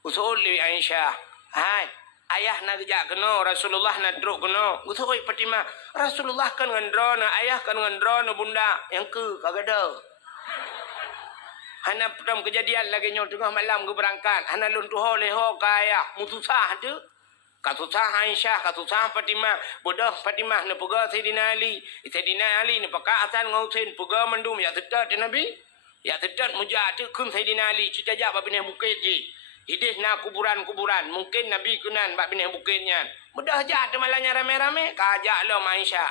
Usul Aisyah. Hai, ayah nak kerja kena, Rasulullah nak teruk kena. Usul Fatimah. Rasulullah kan ngendrona, ayah kan ngendrona bunda. Yang ke kagak ada. Hana pernah kejadian lagi nyo tengah malam ke berangkat. Hana lun tu ho leho kaya mutusah tu. Katusah Aisyah, katusah Fatimah. Bodoh Fatimah ni pega Sayyidina Ali. Sayyidina Ali ni pakai asan ngausin pega mendum ya tetat Nabi. Ya tetat mujah tu kun Sayyidina Ali cita jak bab pindah bukit je. Hidih na kuburan-kuburan. Mungkin Nabi kunan bab pindah bukitnya. Mudah jak tu malahnya rame-rame. Kajak lo Aisyah.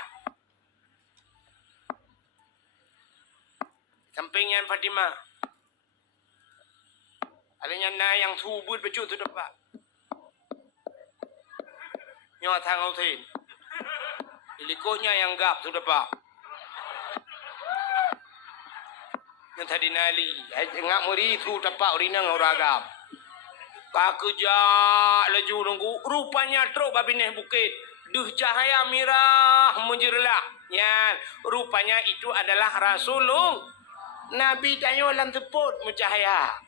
Sampingnya Fatimah. Adanya na yang subut becut tu dapat. Nyawa tangau tin. Ilikonya yang gap tu dapat. Yang tadi nali. Ngak muri tu dapat urinang orang gap. Kakejak laju nunggu. Rupanya truk babineh bukit. Duh cahaya mirah menjerlah. Ya, rupanya itu adalah Rasulullah. Nabi tanya lang teput mencahaya.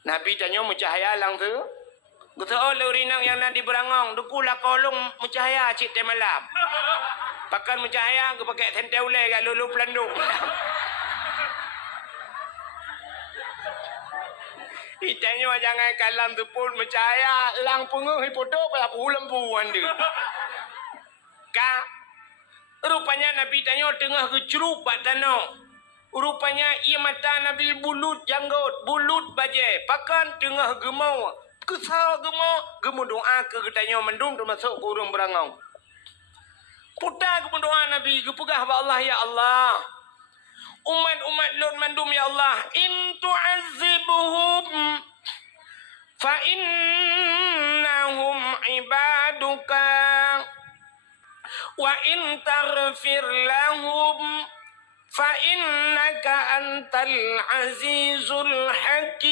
Nabi tanya mencahaya lang tu. Betul urinang yang nak diberangong. Dukulah kolong mencahaya cik teh malam. Pakan mencahaya ke pakai sentai ulai kat lulu pelanduk. Itanya jangan kalam tu pun mencahaya. Lang punguh hipotok pada lembu anda. Ka. Rupanya Nabi tanya tengah keceruk pak tanah. Rupanya ia mata Nabi bulut janggut, bulut bajai. Pakan tengah gemau. Kesal gemau doa ke ketanya mendung tu masuk kurung berangau. Putar ke doa Nabi, kepegah ba Allah ya Allah. Umat-umat Lut mandum ya Allah, in tu'azzibuhum fa innahum ibaduka wa in taghfir lahum fa innaka antal azizul hakim.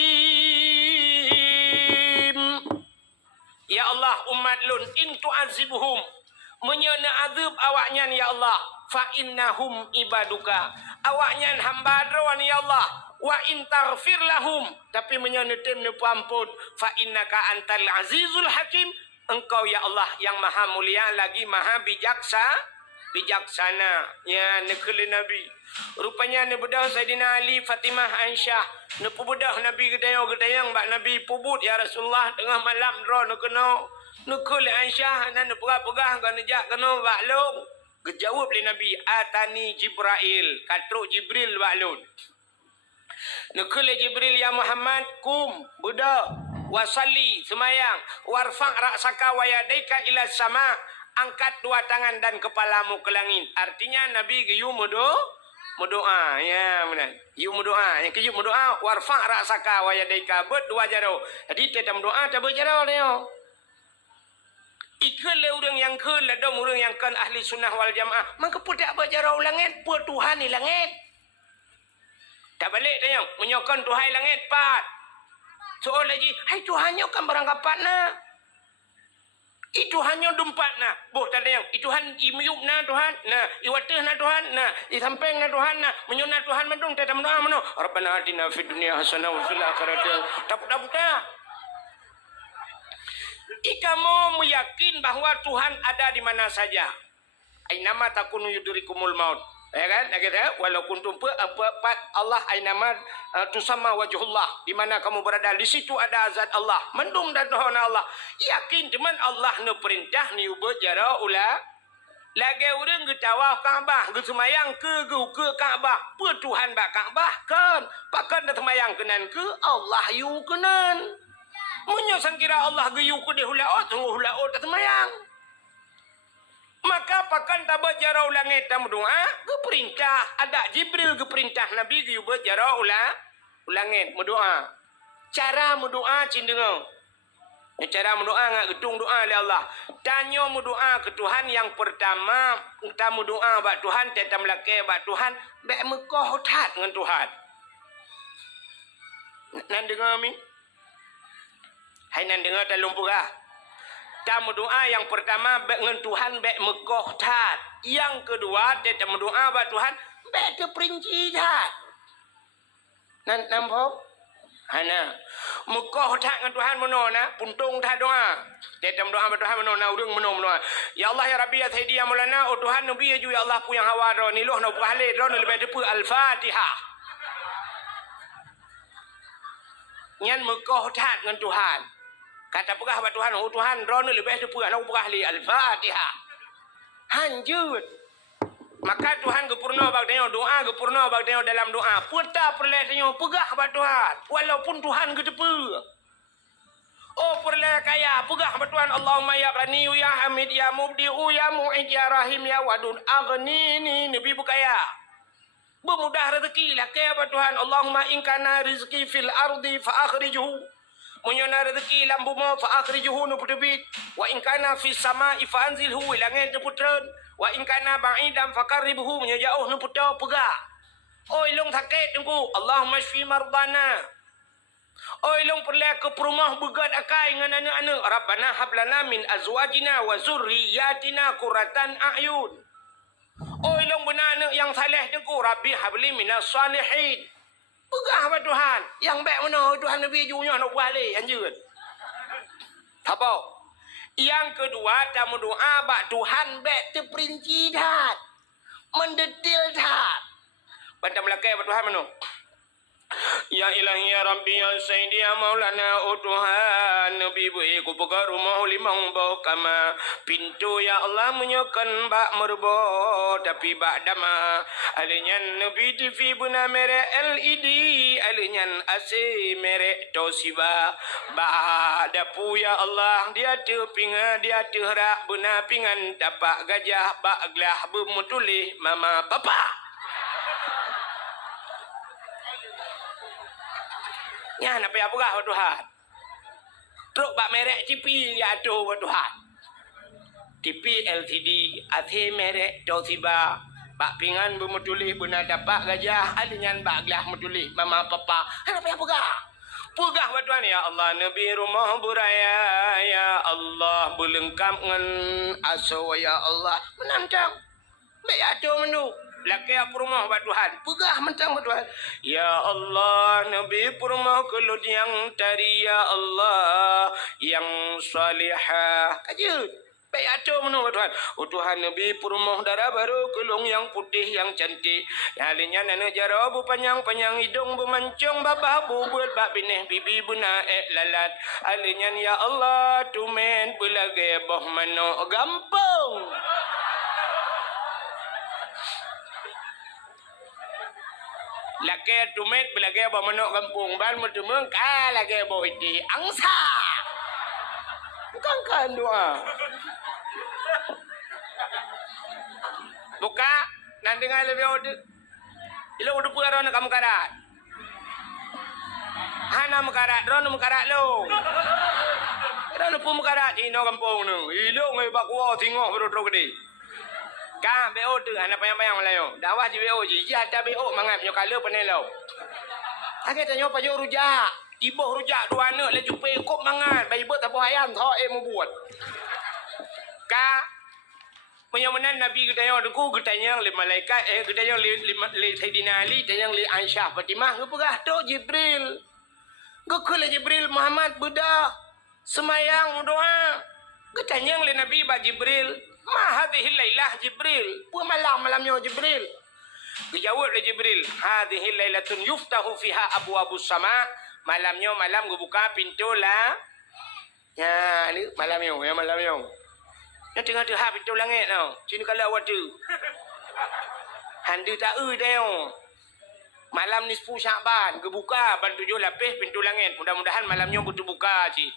Ya Allah umat Lut in tu'azibuhum menyana azab awaknya ya Allah fa innahum ibaduka awaknya hamba drawan ya Allah wa in taghfir lahum tapi menyana tem ne pampun fa innaka antal azizul hakim engkau ya Allah yang maha mulia lagi maha bijaksana ya nekele Nabi. Rupanya ni bedah Sayyidina Ali, Fatimah, Aisyah. Ni pubedah Nabi gedayang bak Nabi pubut ya Rasulullah tengah malam ro nak kena. Nekele Aisyah nan pegah-pegah kan nejak kena bak long. Gejawab le Nabi, atani Jibril, katruk Jibril bak long. Nekele Jibril ya Muhammad kum bedah wasalli semayang warfa' ra'saka wa yadaika ila sama. Angkat dua tangan dan kepalamu ke langit. Artinya Nabi giyu berdoa ya benar. You berdoa, yang kejut berdoa warfa' ra'saka wa yadaika berdua jaro. Jadi kita berdoa tak berjaro dia. Ikut le orang yang ke ladom orang yang kan ahli sunnah wal jamaah. Maka pudak berjaro langit, pu Tuhan ni langit. Tak balik dia menyokon Tuhan langit pat. Soal lagi, hai Tuhannya kan beranggapan na. Itu hanya dumpat na. Boh tak ada yang. Itu han imyuk na Tuhan. Nah, iwatih na Tuhan. Nah, isampeng na Tuhan. Nah, menyunat Tuhan mendung. Kita mendoa meno. Rabbana atina fid dunya hasanah wa fil akhirati. Tak. Ikamu meyakin bahawa Tuhan ada di mana saja. Ainama takunu yudrikumul maut. Ya kan? Walau kuntum Allah ainama tusamma wajhullah. Di mana kamu berada di situ ada zat Allah. Mendung dan Tuhan Allah. Yakin teman Allah ne perintah ni ubah jara ula. Lagi orang ke tawaf Kaabah, ke semayang ke Kaabah. Apa Tuhan bak Kaabah kan? Pakan dah semayang kenan ke Allah yu kenan. Menyang kira Allah ge yu ke dia hulaot, tunggu hulaot dah semayang. Maka pakan tabat jarau langit dan berdoa ke perintah ada Jibril ke perintah Nabi ke buat jarau langit berdoa. Cara berdoa cindengang. Cara berdoa ngak gedung doa oleh Allah. Tanya berdoa ke Tuhan yang pertama, kita berdoa bak Tuhan tetap melake bak Tuhan, bak Mekah tat dengan Tuhan. Nan dengar mi? Hai nan dengar dalam pura. Kita berdoa yang pertama dengan Tuhan baik Mekah tat. Yang kedua kita berdoa bak Tuhan baik ke perinci tat. Nampak? Hana. Mekah tat dengan Tuhan menona puntung tat doa. Kita berdoa bak Tuhan menona urang menona. Ya Allah ya Rabbi ya Sayyidi ya Maulana oh Tuhan Nabi ya Allah pu yang hawa ro ni loh no pahle ro lebih depu Al-Fatihah. Nyan mekoh tat dengan Tuhan. Kata pegah buat Tuhan, oh Tuhan, rona lebih tu pegah, lau pegah li Al-Fatihah. Hanjut. Maka Tuhan gepurna bag tengok doa, gepurna bag tengok dalam doa. Puta perleh tengok pegah buat Tuhan. Walaupun Tuhan getepe. Oh perleh kaya, pegah buat Tuhan. Allahumma ya Ghani, ya Hamid, ya Mubdi'u, ya Mu'id, ya Rahim, ya Wadud. Aghnini, Nabi bukaya. Bermudah rezeki lah kaya buat Tuhan. Allahumma inkana rizki fil ardi fa akhrijuhu. Munyana rezeki lam bumi fa akhrijuhu nu putebit. Wa inkana fis sama'i fa anzilhu langit nu putren. Wa inkana ba'idam fa qarribhu munya jauh nu putar pegah. Oi long sakit tunggu. Allahumma shfi mardana. Oi long perlu ke perumah begat akai dengan anak-anak. Rabbana hab lana min azwajina wa zurriyyatina qurratan a'yun. Oi long benar anak yang saleh tunggu. Rabbi habli minas salihin. Pegah apa Tuhan? Yang baik mana Tuhan Nabi junya nak buat leh anjur. Apa? Yang kedua tamu doa bak Tuhan baik terperinci dah. Mendetil dah. Bantam lakai apa Tuhan mana? Ya ilahi ya Rabbi ya Sayyidi ya Maulana oh Tuhan Nabi buih ku buka rumah limang bau kama pintu ya Allah menyokan bak merbo tapi bak dama alinyan Nabi TV buna merek LED alinyan AC merek Toshiba bak dapu ya Allah dia tu pinga dia tu rak buna pingan dapat gajah bak gelah bermutulih mama papa. Ya, nak payah pegah buat Tuhan. Teruk bak merek TV ya tu buat Tuhan. TV LCD, AC merek Toshiba. Bak pingan bermutulih benar dapat gajah. Alinyan bak gelah mutulih mama papa. Nak payah pegah. Pegah buat Tuhan ya Allah. Nabi rumah buraya ya Allah. Berlengkap dengan aso ya Allah. Menantang. Baik atu menu. Laki aku rumah buat Tuhan. Pegah mentang buat Tuhan. Ya Allah, Nabi rumah kelut yang tari ya Allah. Yang salihah. Kajut. Baik atu menu buat Tuhan. Oh Tuhan Nabi rumah darah baru kelung yang putih yang cantik. Halinya anak jara bu panjang-panjang hidung bermancung babah bu buat bak bineh bibi buna lalat. Halinya ya Allah tumen belage boh mano gampang. Laki tumet belagi apa menok kampung ban mentemeng ka lagi bawa di angsa. Bukan kan doa. Buka nanti ngai lebih ode. Ilo udah punya orang kamu karat. Hana mekarat, orang mekarat lo. Orang pun mekarat ino kampung nu. Ilo ngai bakwa tengok berdua gede. Kah BO tu anak payang-payang Melayu. Dakwah di BO je. Ya ada BO mangat nyo kala penelo. Ake tanya pajo rujak. Ibuh rujak dua anak le jumpa kop mangat. Bayi buat apa ayam tho mau buat. Kah menyamanan Nabi gedaya deku gedaya le malaikat gedaya le Sayyidina Ali gedaya le Aisyah Fatimah ngepegah tu Jibril. Gekul Jibril Muhammad budak semayang doa. Gedaya le Nabi ba Jibril. Ma hadhihi lailah Jibril. Pu malamnya Jibril. Dijawab oleh Jibril. Hadhihi lailatun yuftahu fiha abwabus sama. Malamnya malam buka pintu lah. Ya, ni malamnya, ya malamnya. Yang tengah-tengah pintu langit tau. Sini kalau awak tu. Handu tak dah. Malam ni 10 Syakban buka ban 7 lapis pintu langit. Mudah-mudahan malamnya betul buka cik.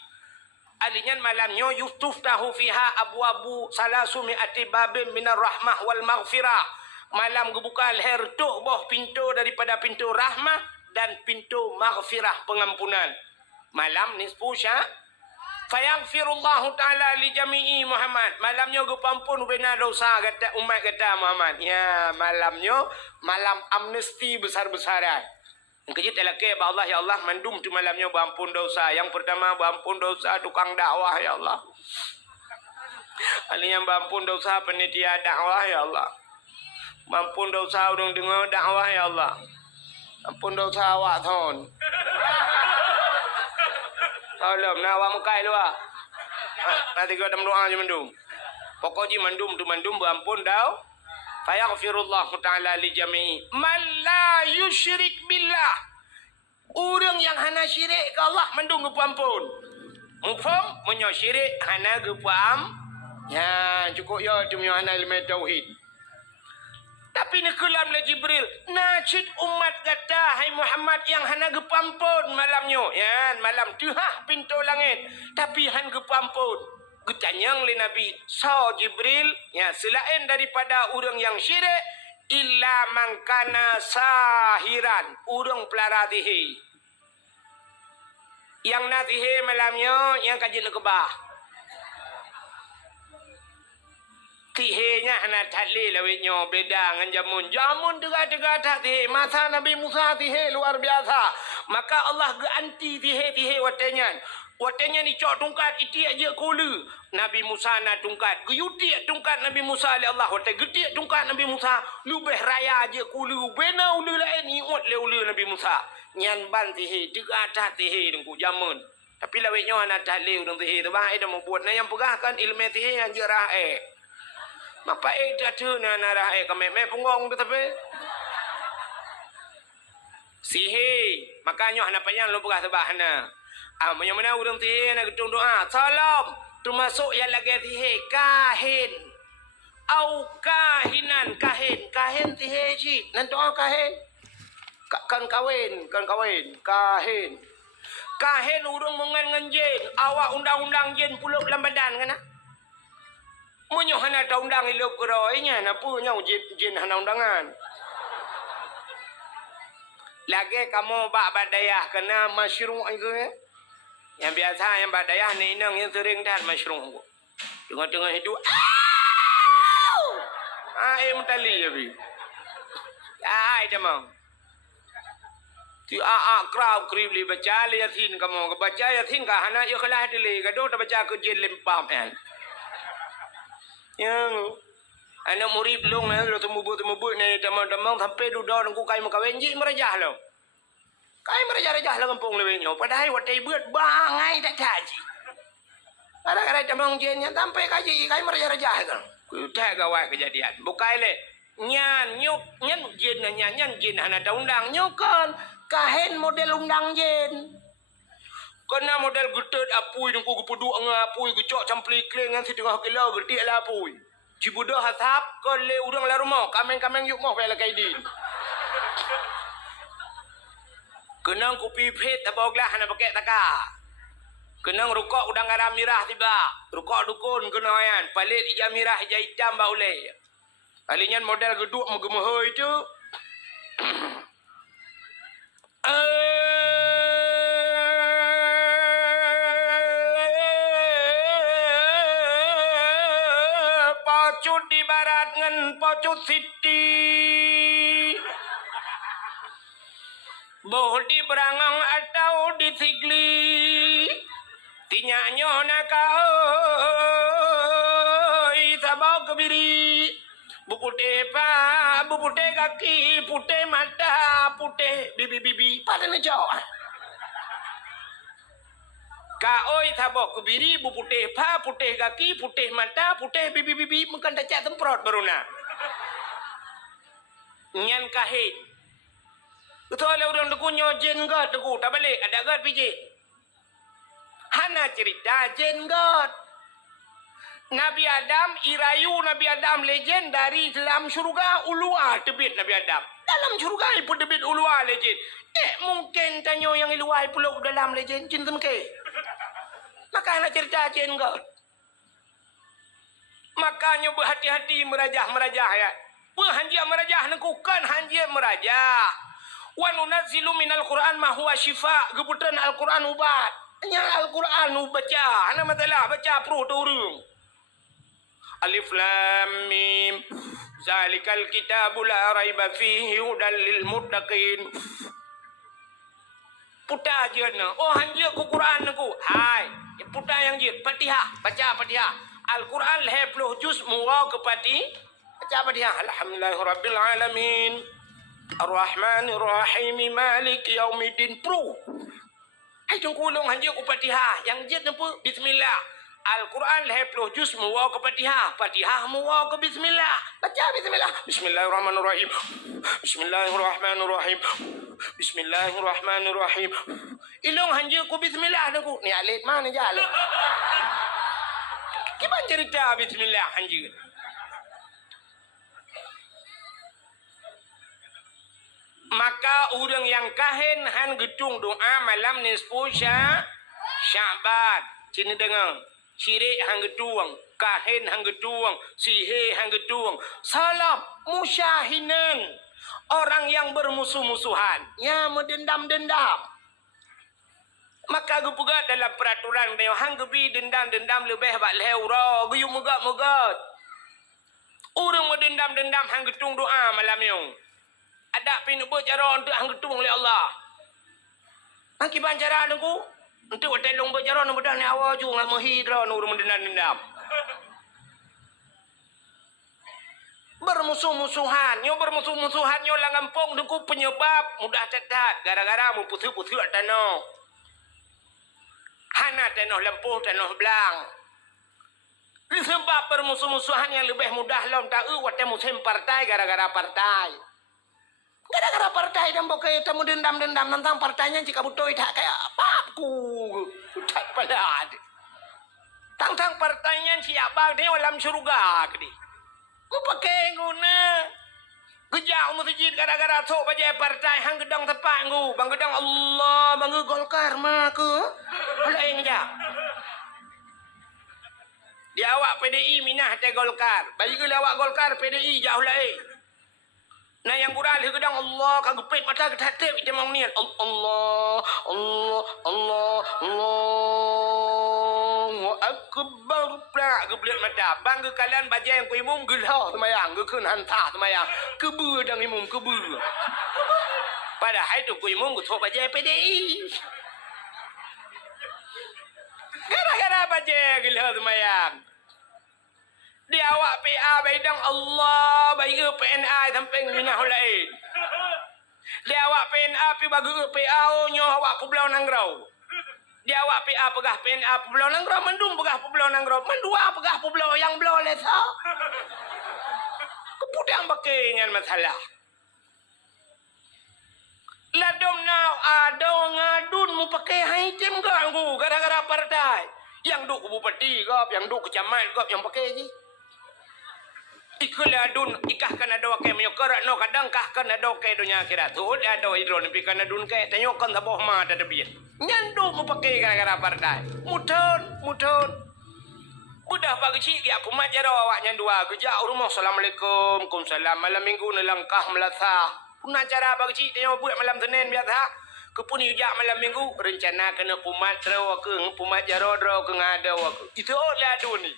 Alinyan malamnya yustuftahu fiha abwabu salasumi'ati babin minar rahmah wal maghfirah. Malam gebuka leher tuh boh pintu daripada pintu rahmah dan pintu maghfirah pengampunan. Malam nisfu sya fayaghfirullahu ta'ala li jami'i Muhammad. Malamnya gepampun bina dosa kata umat kata Muhammad. Ya malamnya malam amnesti besar-besaran. Kejut lelaki Allah ya Allah mandum tu malamnya berampun dosa. Yang pertama berampun dosa tukang dakwah ya Allah. Yang berampun dosa penitia dakwah ya Allah. Berampun dosa orang dengar dakwah ya Allah. Ampun dosa awak thon. Tolong nak awak mukai lu ah. Nanti kau dalam doa je mandum. Pokoknya mandum tu mandum berampun dah. Fayaghfirullahu ta'ala li jami'i man la yusyrik billah. Orang yang hana syirik ke Allah mendung ke ampun. Mufhum? Munyo syirik hana ke ya, cukup ya tu munyo hana ilmu tauhid. Tapi ni kelam le Jibril, najid umat kata hai Muhammad yang hana ke ampun malamnyo. Ya, malam tuhah pintu langit. Tapi han ke ampun. Getanyang le Nabi, so Jibril, ya selain daripada orang yang syirik, illa mangkana sahiran, urang pelara tihe. Yang na tihe malamnya yang kaji nak kebah. Tihenya anak tali lawitnya beda dengan jamun. Jamun tegak-tegak tak tihe. Masa Nabi Musa tihe luar biasa. Maka Allah ganti tihe watenya. Watenya ni cok tungkat iti aja kulu. Nabi Musa na tungkat. Guyuti tungkat Nabi Musa oleh Allah. Watai geti tungkat Nabi Musa. Lubeh raya aja kulu. Bena ulu lain iut le ulu Nabi Musa. Nyan ban tihe. Tegak tak tihe dengku jamun. Tapi lawitnya anak tali udang tihe. Tebak ada membuat. Nah yang pegahkan ilmu tihe yang jerah Mapa jatuh na narah kami pungong tu tapi sihir makanya hana payang lu buka sebah hana mana urang tihe na gedung doa salam termasuk yang lagi tihe kahin au kahinan kahin tihe ji nan doa kahin kan kawin kahin urang mengan nganjen awak undang-undang jen puluk dalam badan kana Munyo hana ta undang ilok keroinya na punya jin hana undangan. Lagi kamu bak badayah kena masyru' itu Yang biasa yang badayah ni nang yang sering dan masyru'. Tengah-tengah hidup. Mutali ya bi. Demang. Ti krab kribli baca yasin kamu baca yasin ka hana yo kalah dili ka do ta baca ke jin lempam Yang anak murid long lo temubut ni damang sampai duduk nunggu kai makawin ji merajah lo. Kai merajah lo kampung le wenyo padahal watai buat bangai tak caji. Kadang-kadang damang jennya sampai kaji kai merajah kan. Ku tak gawai kejadian. Bukai le nyan jen hana da undang nyokon kahen model undang jen. Kena model getet apui nungku kepudu ngapui gecok campli kleng ngan setengah kilo getik lah apui. Jibudo hasap ko le urang la rumah kameng yuk moh pela kaidin. Kenang kopi phet tabog lah hana pakai taka. Kenang rukok udang garam mirah tiba. Rukok dukun kena yan. Palit ija mirah ija hitam ba ule. Palingan model geduk megemohoi tu. Pocut di barat ngan pocut siti. Boh di berangang atau di sigli. Tinyanyo nakaoi sabau kebiri. Bupute kaki, pute mata, pute bibi. Pada nejau. Kaoi sabok kebiri, bupute putih kaki, putih mata, putih bibi. Mungkin tak cak temprot beruna. Nyan kahit. Betul lah orang dekunyo jen god deku. Tak balik, ada god piji. Hana cerita jen god. Nabi Adam, irayu Nabi Adam legend dari dalam syurga ulua tebit Nabi Adam. Dalam syurga pun tebit ulua legend. Mungkin tanyo yang iluai puluk dalam legend cinta meke. Maka nak cerita jen god. Makanya berhati-hati merajah ya. Hanjia merajah nekukan hanjia merajah. Wa nunazzilu minal Qur'an ma huwa syifa. Geputan Al-Quran ubat. Hanya Al-Quran baca. Ana masalah baca pro turun. Alif Lam Mim. Zalikal kitabu la raiba fihi hudan lil muttaqin. Puta aja na. Oh hanjia ku Quran aku. Hai. Puta yang jid. Fatihah. Baca Fatihah. Al-Quran 10 juz muwa ke pati. Baca Fatihah. Alhamdulillahirabbil alamin. Ar-Rahmanir Rahim Maliki Yaumiddin. Pro. Hai tungkulung hanjia ku Fatihah. Yang jid apa? Bismillah. Al-Quran 10 juz muwaw ke Fatihah. Fatihah muwaw ke bismillah. Baca bismillah. Bismillahirrahmanirrahim. Bismillahirrahmanirrahim. Bismillahirrahmanirrahim. Ilong hanja ku bismillah aku. Ni alit mana je alit. Gimana cerita bismillah hanja? Maka orang yang kahin han gedung doa malam nisfu Sya'ban. Sini dengar. Syirik hang gedung, kahin hang gedung, sihir hang gedung. Salam musyahinan. Orang yang bermusuh-musuhan, ya mendendam-dendam. Maka gupugat dalam peraturan dia hang gebi dendam-dendam lebih bak leura, guyum mugat-mugat. Orang mendendam-dendam hang gedung doa malam yang. Ada pin buat cara untuk hang gedung oleh Allah. Hang kiban cara aku? Untuk telung berjalan mudah ni awal ju ngan mahidra nur mendendam-dendam. Bermusuh-musuhan, yo bermusuh-musuhan yo lang kampung dengku penyebab mudah catat gara-gara mu putih-putih tanah. Hana tanah lempuh tanah belang. Sebab bermusuh-musuhan yang lebih mudah lom tahu wate musim partai gara-gara partai. Gara-gara partai dan bokai temu dendam-dendam tentang partainya jika butuh tak kayak apa aku tak pada tentang partainya siapa dia dalam syurga kedi mu pakai guna gejau masjid gara-gara sok baca partai hang gedang tepat ngu bang gedang Allah bang Golkar mak ke lain aja dia awak PDI minah te Golkar bagi ke awak Golkar PDI jauh lain. Nah yang bural gedang Allah kagupit mata ketatip dia mau niat Allah Allah Allah Allah akbar plak geblet mata bang ke kalian baca yang ku imum gelah semayang ke hantar semayang kebu dang imum kebu padahal itu ku imum ku tok baca PDI gara-gara baca gelah semayang dia awak PA baidang Allah bagi PNA sampai minah lain. Dia awak PNA pi bagi PA nyo awak pulau Nangrau. Dia awak PA pegah PNA pulau Nangrau mendum pegah pulau Nangrau mendua pegah pulau yang belau lesa. Kepudang pakai dengan masalah. Ladom now ada ngadun mu pakai haitem ganggu gara-gara partai. Yang duk bupati gap, yang duk kecamat gap yang pakai ni. Ikuladun ikah kana do ke meyokarat no kadang kah kana do ke dunia akhirat tu ada idron pi kana dun ke tanyokan taboh ma ada bian nyandu mu pakai gara-gara partai mutun budah pagi cik ya pumat jaro awak nyandua geja rumah assalamualaikum kumsalam malam minggu nelangkah melasa punah cara pagi cik tanyo buat malam Senin biasa kepuni ujak malam minggu rencana kena pumat draw ke pumat jaro draw ke ngada wak itu lah duni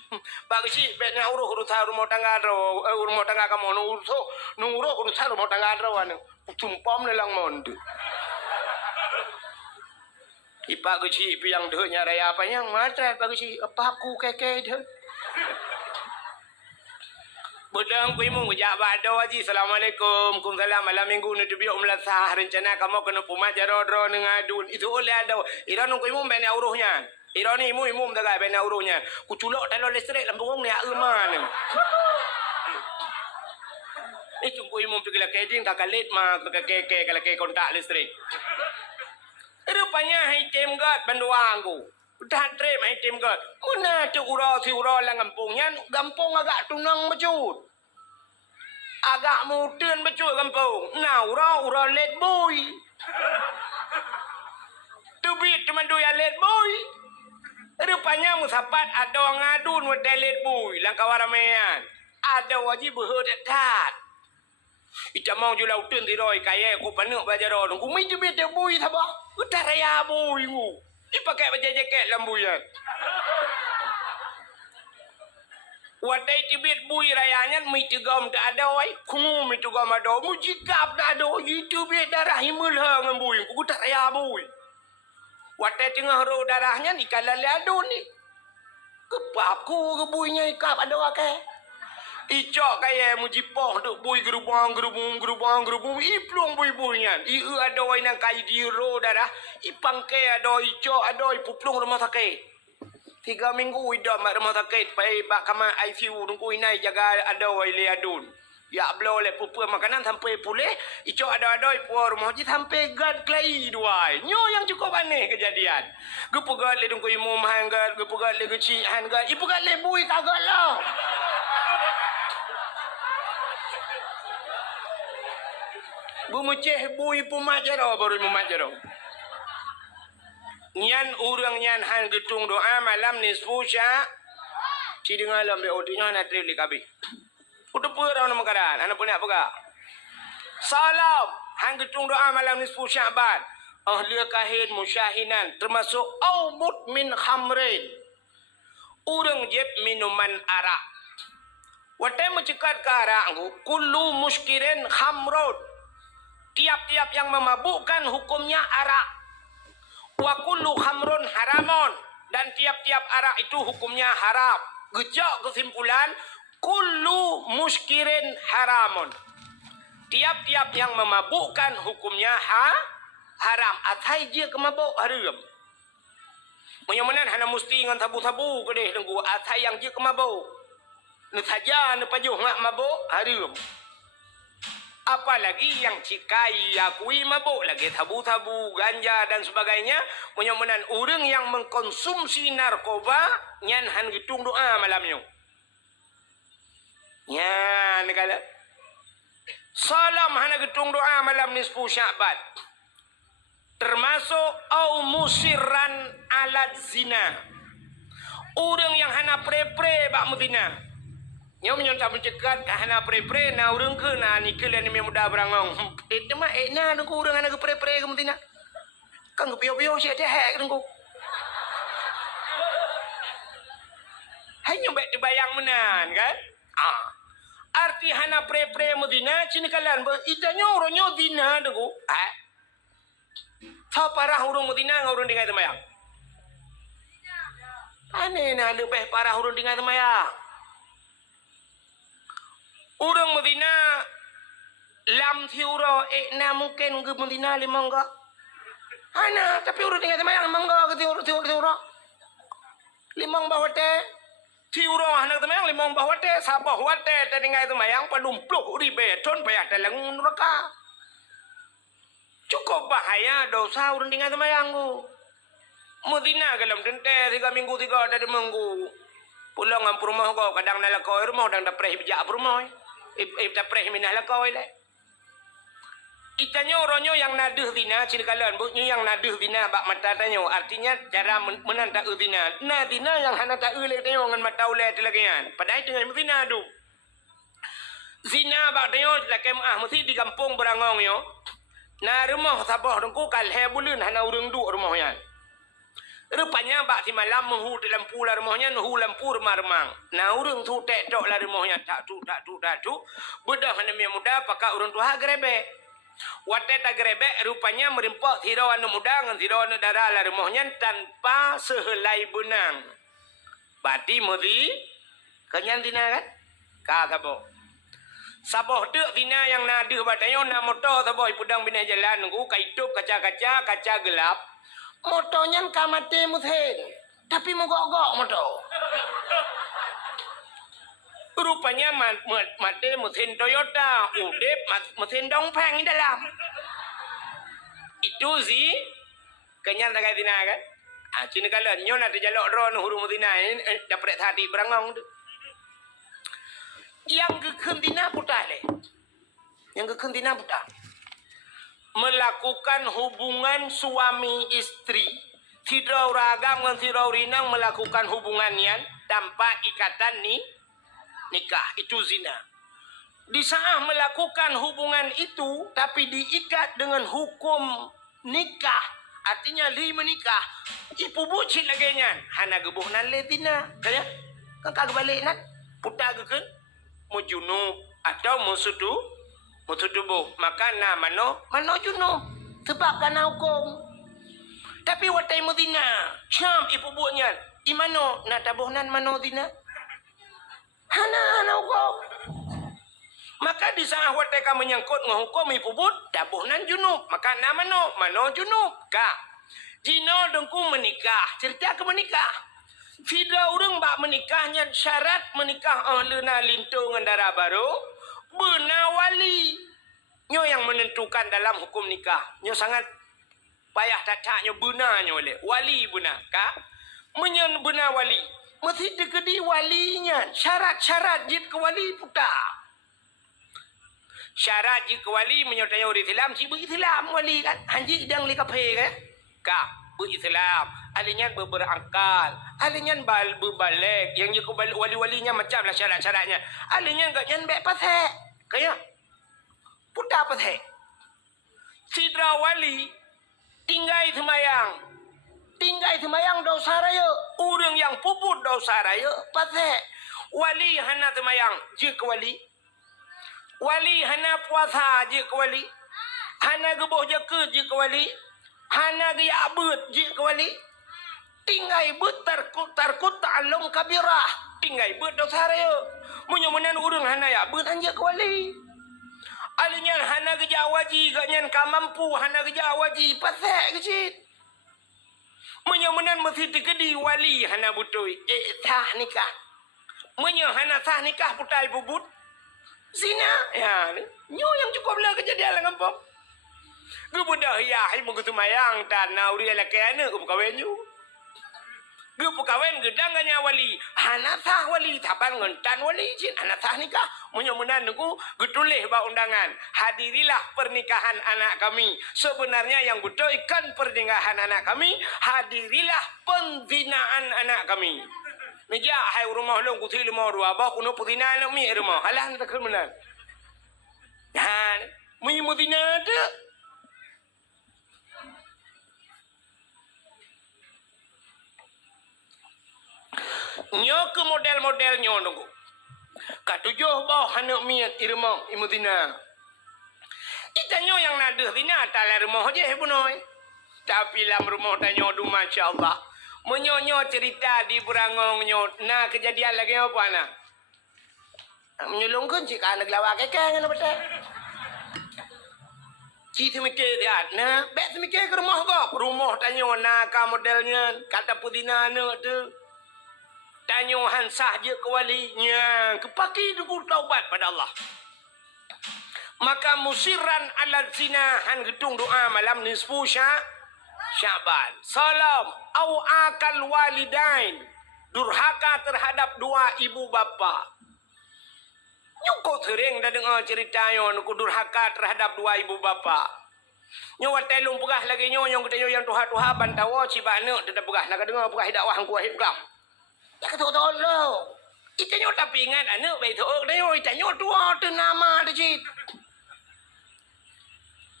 bagi si betnya urus rumah tangga draw rumah tangga kamu nurus urusan rumah tangga draw anu tumpam nelang monde ipak geci piang deh nyaraya apa yang matre bagi si apa aku keke deh Budang kuimu ngejak bado haji. Assalamualaikum. Kumsalam. Malam minggu ni tubiuk melasah. Rencana kamu kena pumat jaro-jaro nengadun. Itu oleh ada. Ira nung kuimu bena uruhnya. Ira ni imu tagai bena uruhnya. Kuculok talon listrik lambung ni aman. Ni cungku imu pergi lah keding kakalit mah keke kalau ke kontak listrik. Rupanya hitam gat banduang ku. Dah trem item ke. Mana tu si urau lang kampungnya. Kampung agak tunang becut. Agak mudun becut kampung. Nah urau let boy. Tubit cuma doyan let boy. Rupanya musapat ada ngadun wadai let boy. Langkah waramian. Ada wajib berhutang. Ita mau jual utun tiroi kaya aku panuk baca ron. Aku mai jebet dia boy sabah. Utaraya boy ku. Dipakai baju jaket lambuyan. Wadai tibet bui rayanya mi tegam tak ada wai. Kumu mi tegam ada. Mu jikap tak ada. Itu biar darah himul hang bui. Ku tak raya bui. Wadai tengah ro darahnya ni kalau ada ni. Kepap ku ke buinya ikap ada wakai. Icok kaya mu jipoh duk bui gerubang. Iplung bui-buinya. Iu ada wai nang kai di ro darah. Ipangke ada icok ada ipuplung rumah sakit. 3 minggu ida mak rumah sakit pai bak kamar ICU tunggu inai jaga ada wali adun. Ya belo le pupu makanan sampai pulih, icok ada puar rumah je sampai gad klai duai. Nyo yang cukup aneh kejadian. Gepu gad le tunggu imum hanggat, gepu gad le kecil hanggat, ipu gad le bui kagak lah. Bu muceh bui pumat jaro baru mumat jaro. Nyan urang nyan han getung doa malam nisfu sya. Ci dengar lam be otinya na trip li kabi. Udah pura nama karan, anak punya apa ga? Salam, han getung doa malam nisfu Sya'ban. Ahli kahid musyahinan termasuk aubut min khamrin. Urang jeb minuman arak. Watai mencekat ke arak kullu muskirin khamrun. Tiap-tiap yang memabukkan hukumnya arak. Wa kullu khamrun haramun, dan tiap-tiap arak itu hukumnya haram. Gejak kesimpulan kullu muskirin haramun. Tiap-tiap yang memabukkan hukumnya haram. Atai dia kemabuk haram. Menyamanan hana mesti dengan tabu-tabu ke deh tengku atai yang dia kemabuk. Nu saja nu pajuh ngak mabuk haram. Apalagi yang cikai, yakui mabuk lagi tabu-tabu, ganja dan sebagainya. Menyamanan orang yang mengkonsumsi narkoba nyan han gitung doa malamnya. Nyan kala. Salam han gitung doa malam nisfu Sya'ban. Termasuk au musirran alat zina. Orang yang hana pre-pre bak muzina. Yang menyontak mencekat hana pre-pre na urang ke na nikah ni muda berangong. Itu mah na nunggu urang hana ke pre-pre ke muzina. Kan ke pio-pio si ada hak nunggu. Hanya baik dibayang menan kan? Arti hana pre-pre muzina cini kalian idanya orangnya zina nunggu. Tau parah urang muzina ngurang dengan temayang. Aneh na lebih parah urang dengan temayang. Urang Medina lam thiuro na mungkin ke Medina limangga. Hana tapi urang dengan temayang mangga ke thiuro. Limang bahwate thiuro hana temayang limang bahwate sabah wate dengan temayang padumpluk ribe ton payah dalang neraka. Cukup bahaya dosa urang dengan temayang ku. Medina kalam tente 3 minggu 3 ada minggu. Pulang ngam rumah kau kadang nalakoi rumah dan dapreh bijak rumah. Dapreh minah lakoi le. Itanya orangnya yang naduh zina ciri kalian buknya yang naduh zina bak mata tanya artinya cara menanta zina. Nah zina yang hana tak ulek tanya ngan mata ulek telagian. Padahal dengan zina tu. Zina bak tanya lakem mesti di kampung berangong yo. Nah rumah sabah dengku kalhe bulun hana urang du rumahnya. Rupanya bak si malam menghu dalam pula rumahnya, menghu lampu remang-remang. Nah, orang tu tek-tok lah rumahnya. Tak tu. Bedah hanya muda, pakai orang tua gerebe. Watai tak gerebe, rupanya merimpak tirau anu muda dengan tirau anu darah lah rumahnya tanpa sehelai benang. Berarti mesti kenyan tina kan? Kagabo. Sabah dek tina yang nadu batanya, nak motor sabah ipudang bina jalan, nunggu kaitup kaca gelap. Motonya kamate muthen, tapi mogok motor. Rupanya mate muthen Toyota, udep muthen Dongfeng di dalam. Itu sih kenyal tak kaya tina kan? Cina kalian nyon ada jalok ron huru mutina ini dapat hati berangong tu. Yang kekentina putah le, yang kekentina putah. Melakukan hubungan suami istri tidak ragam dan tidak rinang melakukan hubungannya tanpa ikatan nikah itu zina. Di saat melakukan hubungan itu tapi diikat dengan hukum nikah artinya li menikah ipu bucin lagi nya hana gebuh nan le zina kaya kan kagak balik nan putar gekeun mu junub atau musudubu maka mano junub sebab kana hukum tapi watai mudina syam ibu buahnya imano na tabuhnan mano dina hana hukum maka di saat watai ka menyangkut ngahukum ibu but tabuhnan junub maka mano junub ka jino dengku menikah cerita ke menikah Fida urang bak menikahnya syarat menikah ahluna lintu ngendara baru beuna wali. Nyo yang menentukan dalam hukum nikah. Nyo sangat payah tacaknya beunanya oleh wali beuna ka. Menyen beuna wali. Mesti dikedi walinya. Syarat-syarat jid ke wali puta. Syarat jid ke wali menyotanya orang Islam si berislam wali kan. Hanji sedang li kafe kan. Ka berislam. Alinya berangkal. Alinya berbalik. Yang jika wali-walinya macam lah syarat-syaratnya. Alinya enggak nyan baik pasek. Kayak. Puta pasek. Sidra wali. Tinggai semayang. Tinggai semayang dosa raya. Orang yang puput dosa raya. Pasek. Wali hana semayang. Jika wali. Wali hana puasa jika wali. Hana gebuh jeka jika wali. Hana gaya abut jika wali. Tinggai but tarkut ta'alum kabirah. Tinggai but dosa raya. Munyo-munan urang hana ya but anja ke wali. Alinya hana geja waji ganyan ka mampu hana geja waji pasek kecil. Munyo-munan mesti dikedi wali hana butoi. Sah nikah. Munyo hana sah nikah putai bubut. Zina ya nyo yang cukup lah kejadian dengan pop. Gebudah ya hai begitu mayang tanah uri ala kena kawin nyo. Gepukawin gedang ganya wali. Hana sah wali. Taban ngentan wali jin. Hana sah nikah. Menyemunan nuku. Getulih ba undangan. Hadirilah pernikahan anak kami. Sebenarnya yang betul ikan pernikahan anak kami. Hadirilah pembinaan anak kami. Meja hai rumah long kuthi rumah dua. Bah kuno pembinaan nak mi rumah. Halah nak kemenan. Han. Menyemudina ada. Nyo ke model-model nyo nunggu. Katujuh bawah anak miat irmah imudina. Kita nyo yang nadah dina tala rumah je punoi. Tapi lam rumah tanyo du masya-Allah. Menyo cerita di Burangong nyo. Nah kejadian lagi apa ana? Menyulungkan cik anak lawak kekang ana betul. Cik mikir dia. Nah, bet mikir ke rumah kok. Rumah tanyo nah ka modelnya kata pudina anak tu. Tanyuhan sah je ke walinya. Kepaki duku taubat pada Allah. Maka musiran ala zina. Han gedung doa malam nisfu Syaban. Salam. Au akal walidain. Durhaka terhadap dua ibu bapa. Nyuko sering dah dengar cerita yang durhaka terhadap dua ibu bapa. Nyawa telung pegah lagi yang kita yang tuha-tuha bantawa cibana. Tidak pegah. Nak dengar pegah dakwah hangku ahib pegah. Tak tahu lo. Kita nyo tapi ingat anak baik tu. Dia kita nyo tua tu nama tu cik.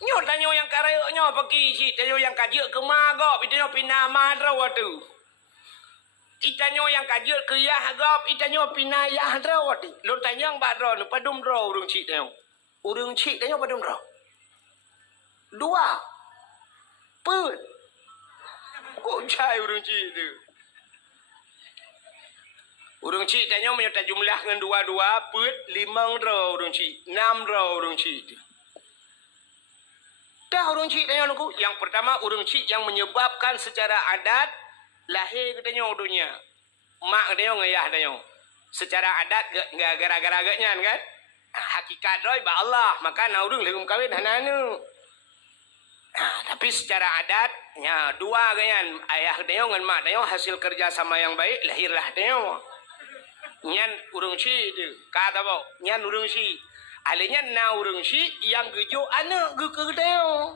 Nyo tanyo yang karaya nyo pergi cik. Tanyo yang kaji ke magop. Kita nyo pindah madraw tu. Kita nyo yang kaji ke yah gop. Kita nyo pindah yah draw tu. Lo tanyo yang badraw tu padum draw urung cik tanyo. Urung cik tanyo padum draw. Dua. Put. Kok cai urung cik tu. Urung cik tanya menyertai jumlah dengan dua-dua put 5 row urung cik 6 row urung cik. Dah urung cik tanya aku. Yang pertama urung cik yang menyebabkan secara adat lahir katanya udunya. Mak katanya ngayah tanya. Secara adat gara-gara agaknya kan. Hakikat doi ba Allah maka na urung lehum kawin hananu. Tapi secara adat ya dua ganyan ayah tanya dengan mak tanya hasil kerja sama yang baik lahirlah tanya. Nyan urung si tu kata bau nyan urung si alenya na urung si yang gejo anak ge kedeo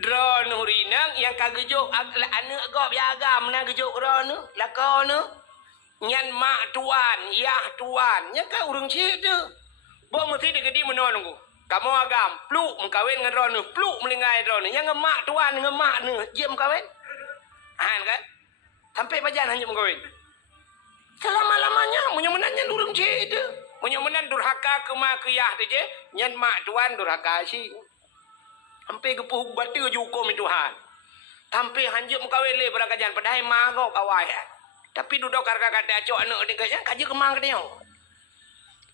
drone hurinang yang kagejo anak go biagam na gejo drone lakon nyan mak tuan yah tuan nya ka urung si tu bo mesti digedi menon ku kamu agam pluk mengkawin dengan drone pluk melingai drone yang mak tuan ngemak ne jem kawin han kan sampai pajan hanya mengkawin. Selama-lamanya menyemenannya durung je itu. Menyemenan durhaka ke mak ke yah je. Nyan mak tuan durhaka si. Sampai gepuh batu je hukum Tuhan. Sampai hanjuk mengkawin le berakajan padahal mak kau kawai. Tapi duduk karka kata acok anak dia kaji kemang ke dia.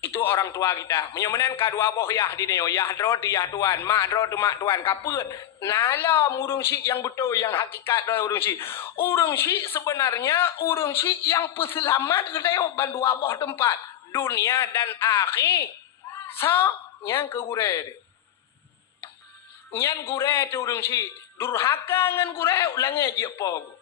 Itu orang tua kita. Menyamanan kadua boh yah di neo. Yah dro di yah tuan. Mak dro di mak tuan. Kaput. Nalam urung syik yang betul. Yang hakikat dro urung syik. Urung syik sebenarnya. Urung syik yang peselamat. Kedai bandua boh tempat. Dunia dan akhir. So. Yang ke gure. Nyan gure tu urung syik. Durhaka ngan gure. Ulangnya je pog.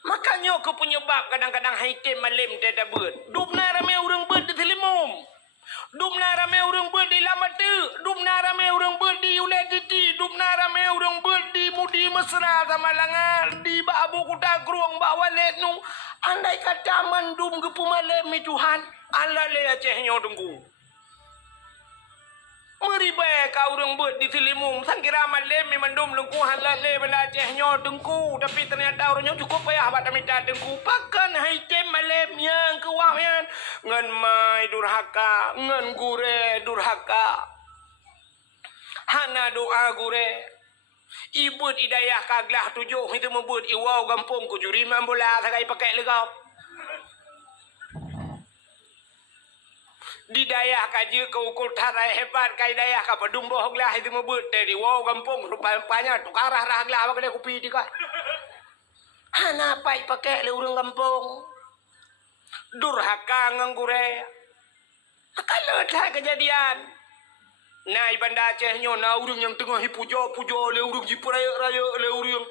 Makanya ke penyebab kadang-kadang haitim malim tiada ber. Dupna ramai orang ber di Telimum. Dupna ramai orang ber di Lamatu. Dupna ramai orang ber di Uletiti. Dupna ramai orang ber di Mudi Mesra sama Langar. Di Abu Kuta Gruang Bawalet nu. Andai kata mandum ke pumalim ni Tuhan. Allah le acehnya tunggu. Meribay ka urang buat di Telimum. Sangkira malam memandum lengku halal le benda Acehnya tengku. Tapi ternyata orangnya cukup payah buat minta tengku. Pakan haitem malam yang kewahyan. Ngan mai durhaka. Ngan gure durhaka. Hana doa gure. Ibut idayah kaglah tujuh. Itu membut iwau gampung kujuri mambola. Sakai pakai legap. Di dayah kaji ke ukur tarai hebat kai dayah ka pedung bohong lah itu membut dari wow kampung rupanya tukarah rah lah apa kena kopi dika. Hana pai pakai le urang kampung. Durhaka nganggure. Kalau dah kejadian. Nah ibanda Acehnya na urang yang tengah pujo le urang jipraya-raya le urang.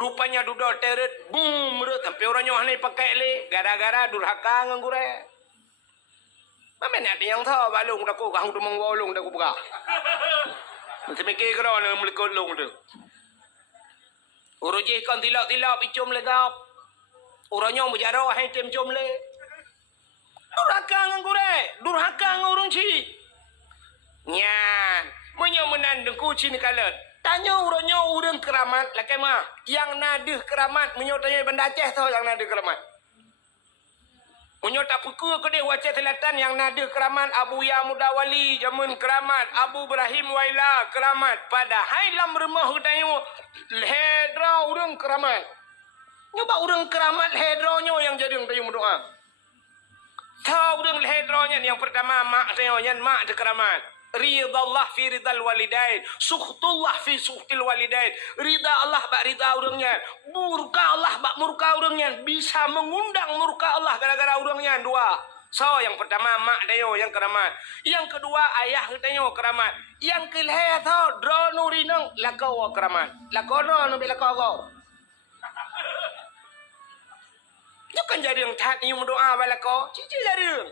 Rupanya duduk teret boom merut sampai orangnya hanai pakai le gara-gara durhaka nganggure. Mana ada yang tahu balung dah kau kau tu mengwalung dah kau buka. Nanti mikir kerana melekot long tu. Orang je kan tilap icum legap. Orangnya berjarah hai tem cum le. Durhaka ngan gure, durhaka ngan orang ci. Nyan, menyamenan dengku cini kalat. Tanya orangnya orang keramat, lakai mah. Yang nadih keramat, menyotanya benda Aceh tahu yang nadih keramat. Punya tak pukul ke dia wajah selatan yang nada keramat Abu Ya Mudawali jamun keramat Abu Ibrahim Waila keramat pada hailam remah hutayu hedra urang keramat. Nyoba urang keramat hedronyo yang jadi tayu doa. Tahu urang hedronya yang pertama mak saya yang mak de keramat. Ridallah fi ridal walidain, sukhtullah fi sukhtil walidain. Rida Allah bak rida urangnya, murka Allah bak murka urangnya. Bisa mengundang murka Allah gara-gara urangnya dua. So yang pertama mak dayo yang keramat. Yang kedua ayah dayo keramat. Yang kelihatan tau dronurinang lakau keramat. Lakau no bila kau. Itu kan jadi yang tak ni doa balako. Cici jadi.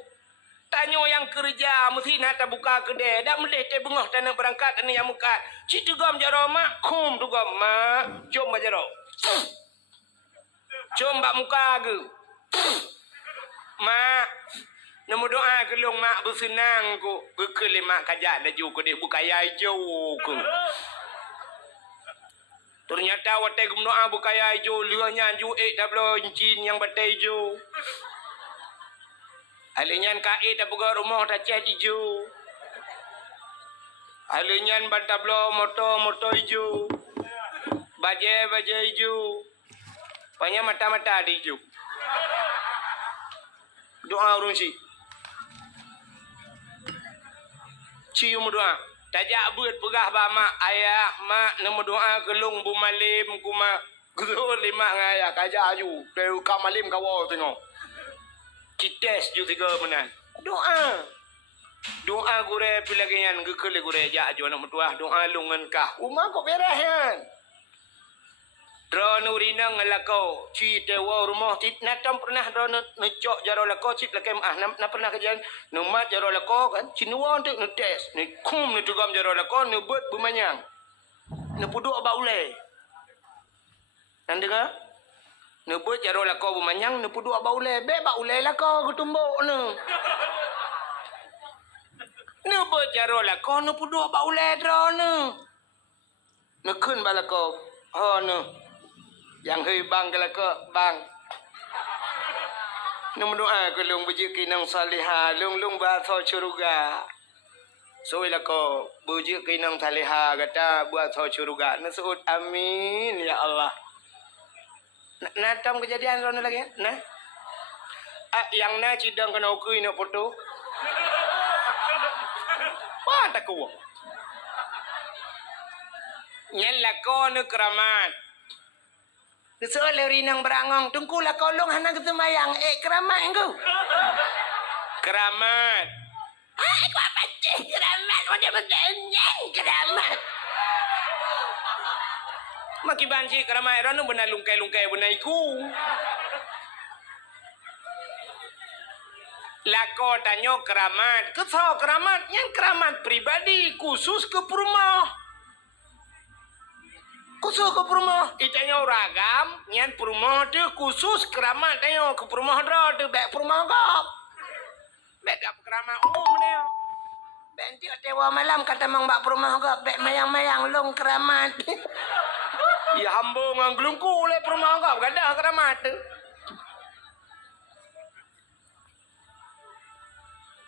Tanya yang kerja mesti nak buka kedai dak melih teh bengah tanah berangkat ni yang muka ci tugam jaro mak kum tugam mak jom jaro jom bak muka ke mak nemu doa ke long mak bersenang ku bekel mak kajak laju ke dia buka yai jauh ku ternyata watai gum doa buka yai jauh lianya ju tablo jin yang batai jauh. Alinyan kait dah buka rumah dah cat hijau. Alinyan bantablo motor hijau. Baje hijau. Banyak mata-mata ada hijau. Doa urung si. Cium doa. Tajak buat pegah ba mak ayah mak nama doa kelung bu malim kuma gelo lima ngaya kajak aju. Deu kamalim kawo tengok. Kites juga tiga menan. Doa gure pilagian gekele gure ja ajo nak metuah doa lungan kah. Umah kok berahan. Drone urina ngalako ci dewa rumah tit natam pernah drone necok jaro lako cip lakem na pernah kejadian numat jaro lako kan cinuan tu netes ni kum ni tugam jaro lako ni buat bumanyang. Ni puduk ba ulai. Nang dengar? Nebut jaro lako bumanyang ne pudu ba ule be ba ule lako gutumbuk ne. Nebut jaro lako ne pudu ba ule dro ne. Ne kun ba lako. Ho ne. Yang hei bang ke lako bang. Ne mendoa ke long bejiki nang salihah long ba tho curuga. Soi lako bejiki nang salihah kata buat tho curuga. Ne suut amin ya Allah. Natam kejadian rono lagi, nah. Yang na cidang kena ukui nak foto. Wah tak kuat. Nyan lako nu keramat. Kesoal rinang berangong. Tungku lah kolong hana ketemayang. Keramat engkau. Keramat. Aku apa sih keramat? Wadah bertanyang keramat. Maki banci keramat. Ranu benar lungkai-lungkai benar iku. Lako tanyo keramat. Kesal keramat. Yang keramat pribadi. Khusus ke perumah. Khusus ke perumah. Itanya ragam. Yang perumah tu khusus keramat. Tanyo ke perumah tu. Baik perumah kau. Baik tak keramat umum ni. Banti tewa malam kata mang bak perumah kau. Baik mayang-mayang long keramat. Ya hambung ang gelungku oleh perumah kau. Gadah keramat tu.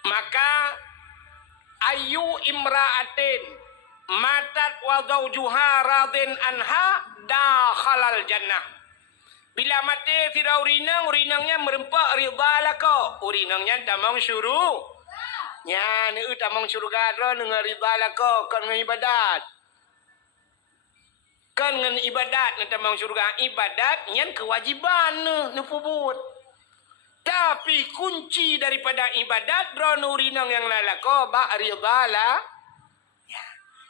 Maka ayu imra'atin matat wa zawjuha radin anha dakhalal jannah. Bila mati tidak urinangnya merempak ridha lako. Urinangnya tamang syuruh. Nya ni tamang syurga ro dengan ridha lako kan dengan ibadat. Kan dengan ibadat ni tamang syurga ibadat nyan kewajiban nu pubut. Tapi kunci daripada ibadat drone urinang yang lalako ba ridala.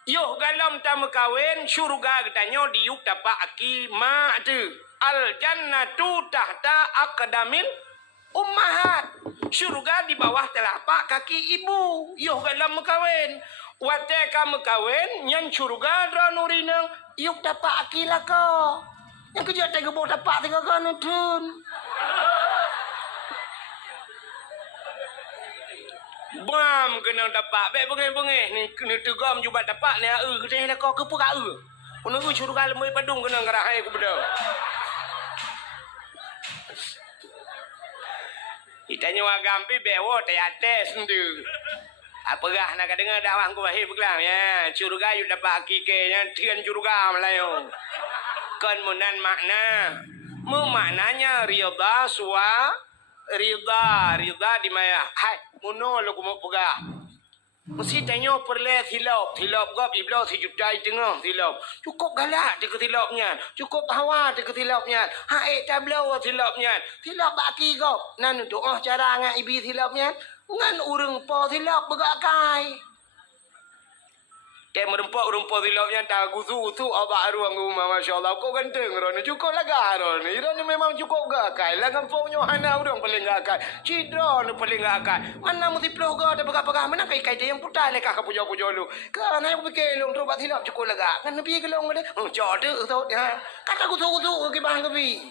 Yo galam tam kawin syurga getanyo diuk dapat aki ma tu. Al jannatu tahta aqdamil ummahat. Syurga di bawah telapak kaki ibu. Yo galam kawin. Wate kam kawin nyan syurga drone urinang yuk dapat aki lako. Yang kerja tega bawa dapat tega kan tun. Bam kena dapat baik bengih-bengih ni tegam juga dapat ni kita nak kau ke pura Penunggu syurga lemui padung kena ngerahai ku benda. Itanya agam pi bewo te ates ndu. Apa gah nak dengar dakwah ku bahir beklang ya. Syurga yu dapat hakikatnya tian syurga melayu. Kan munan makna. Mu maknanya ridha suwa ridha di maya. Hai muno lo kumo pega. Mesti tanya perle silap gop iblau sejuta tengah silap. Cukup galak de ketilapnya. Cukup hawa de ketilapnya. Hai tablau silapnya. Silap baki gop. Nan doa cara ngak ibi silapnya. Ngan urang po silap begakai. Ke merempak urang silapnya tak gusu abak ruang rumah masya-Allah. Kau ganteng ron cukup laga ron. Iran memang cukup gakai. Lah kampung nyo hana urang paling gakai. Cidra nu paling gakai. Mana mesti ploh ga ada begah-begah mana kai dia yang putar lekah ke pujo-pujo lu. Kan ai fikir long trobat silap cukup laga. Kan nabi ke long de. Jode tu ya. Kata gusu ke bang ke bi.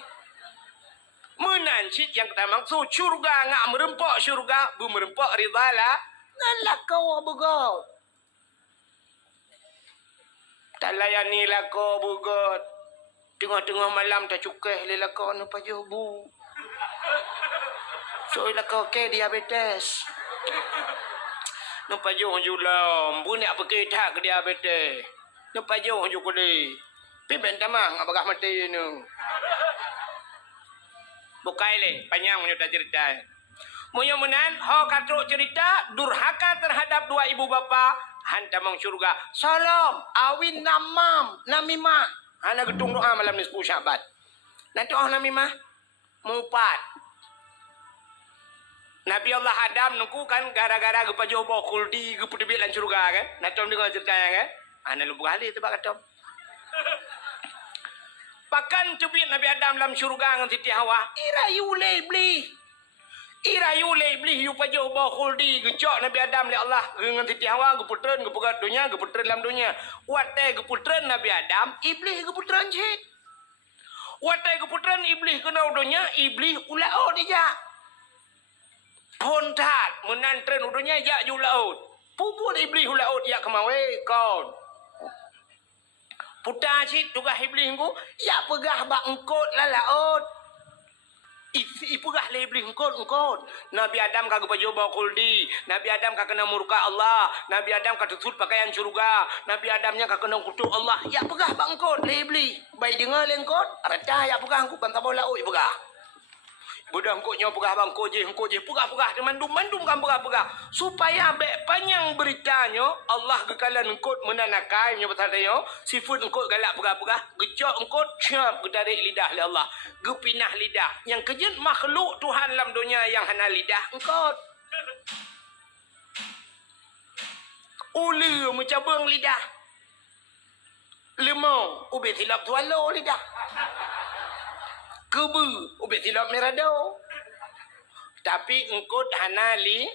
Menan cit yang kita maksud syurga ngak merempak syurga bu merempak ridala. Nalah kau begau. Tak layani lako bugot. Tengah-tengah malam tak cukeh le lako nu pajuh bu. So lako ke diabetes. Nu pajuh julam. Bu nak pergi tak ke diabetes. Nu pajuh ju kuli. Pi bentamah ngak bagah mati nu. Bukai le panjang menyudah cerita. Mudah-mudahan ho katruk cerita durhaka terhadap dua ibu bapa hantamang syurga. Salam awin namimah. Ana gedung doa malam ni 10 Syaban. Nanti namimah mupat. Nabi Allah Adam nungku kan gara-gara gepa jobo kuldi gepa debit lan syurga kan. Nanti dengar ceritanya kan. Ana lupa kali tebak katom. Pakan cubit Nabi Adam dalam syurga dengan Siti Hawa. Irayu lebli. Irayu lebli yu pajuh bah khuldi gecok Nabi Adam le Allah dengan Siti Hawa geputren gepegat dunia geputren dalam dunia. Wate geputren Nabi Adam, iblis geputren jid. Wate geputren iblis kena dunia, iblis ulaut dia. Pontat menantren dunia ya ulaut. Puput iblis ulaut ya kemawe kau. Putar cik tugas iblis ku ya pegah bak engkot lalaut. Ipegah le iblis engkot. Nabi Adam kagak baju bawa kuldi. Nabi Adam kagak kena murka Allah. Nabi Adam kagak tutut pakaian syurga. Nabi Adamnya kagak kena kutuk Allah. Ya pegah bak engkot le iblis. Baik dengar le engkot. Rata ya pegah engkot bantah bola oi pegah. Budak kuknya pegah bang koje pegah de mandum kan pegah supaya bek panjang beritanya Allah gekalan engkot menanakai nya betadanya sifat engkot galak pegah gejak engkot syap gedarik lidah li Allah gepinah lidah yang kejut makhluk Tuhan dalam dunia yang hana lidah engkot ulu mencabang lidah lemau ubet hilap tualo lidah kebu ubet hilap merado tapi engkau hanali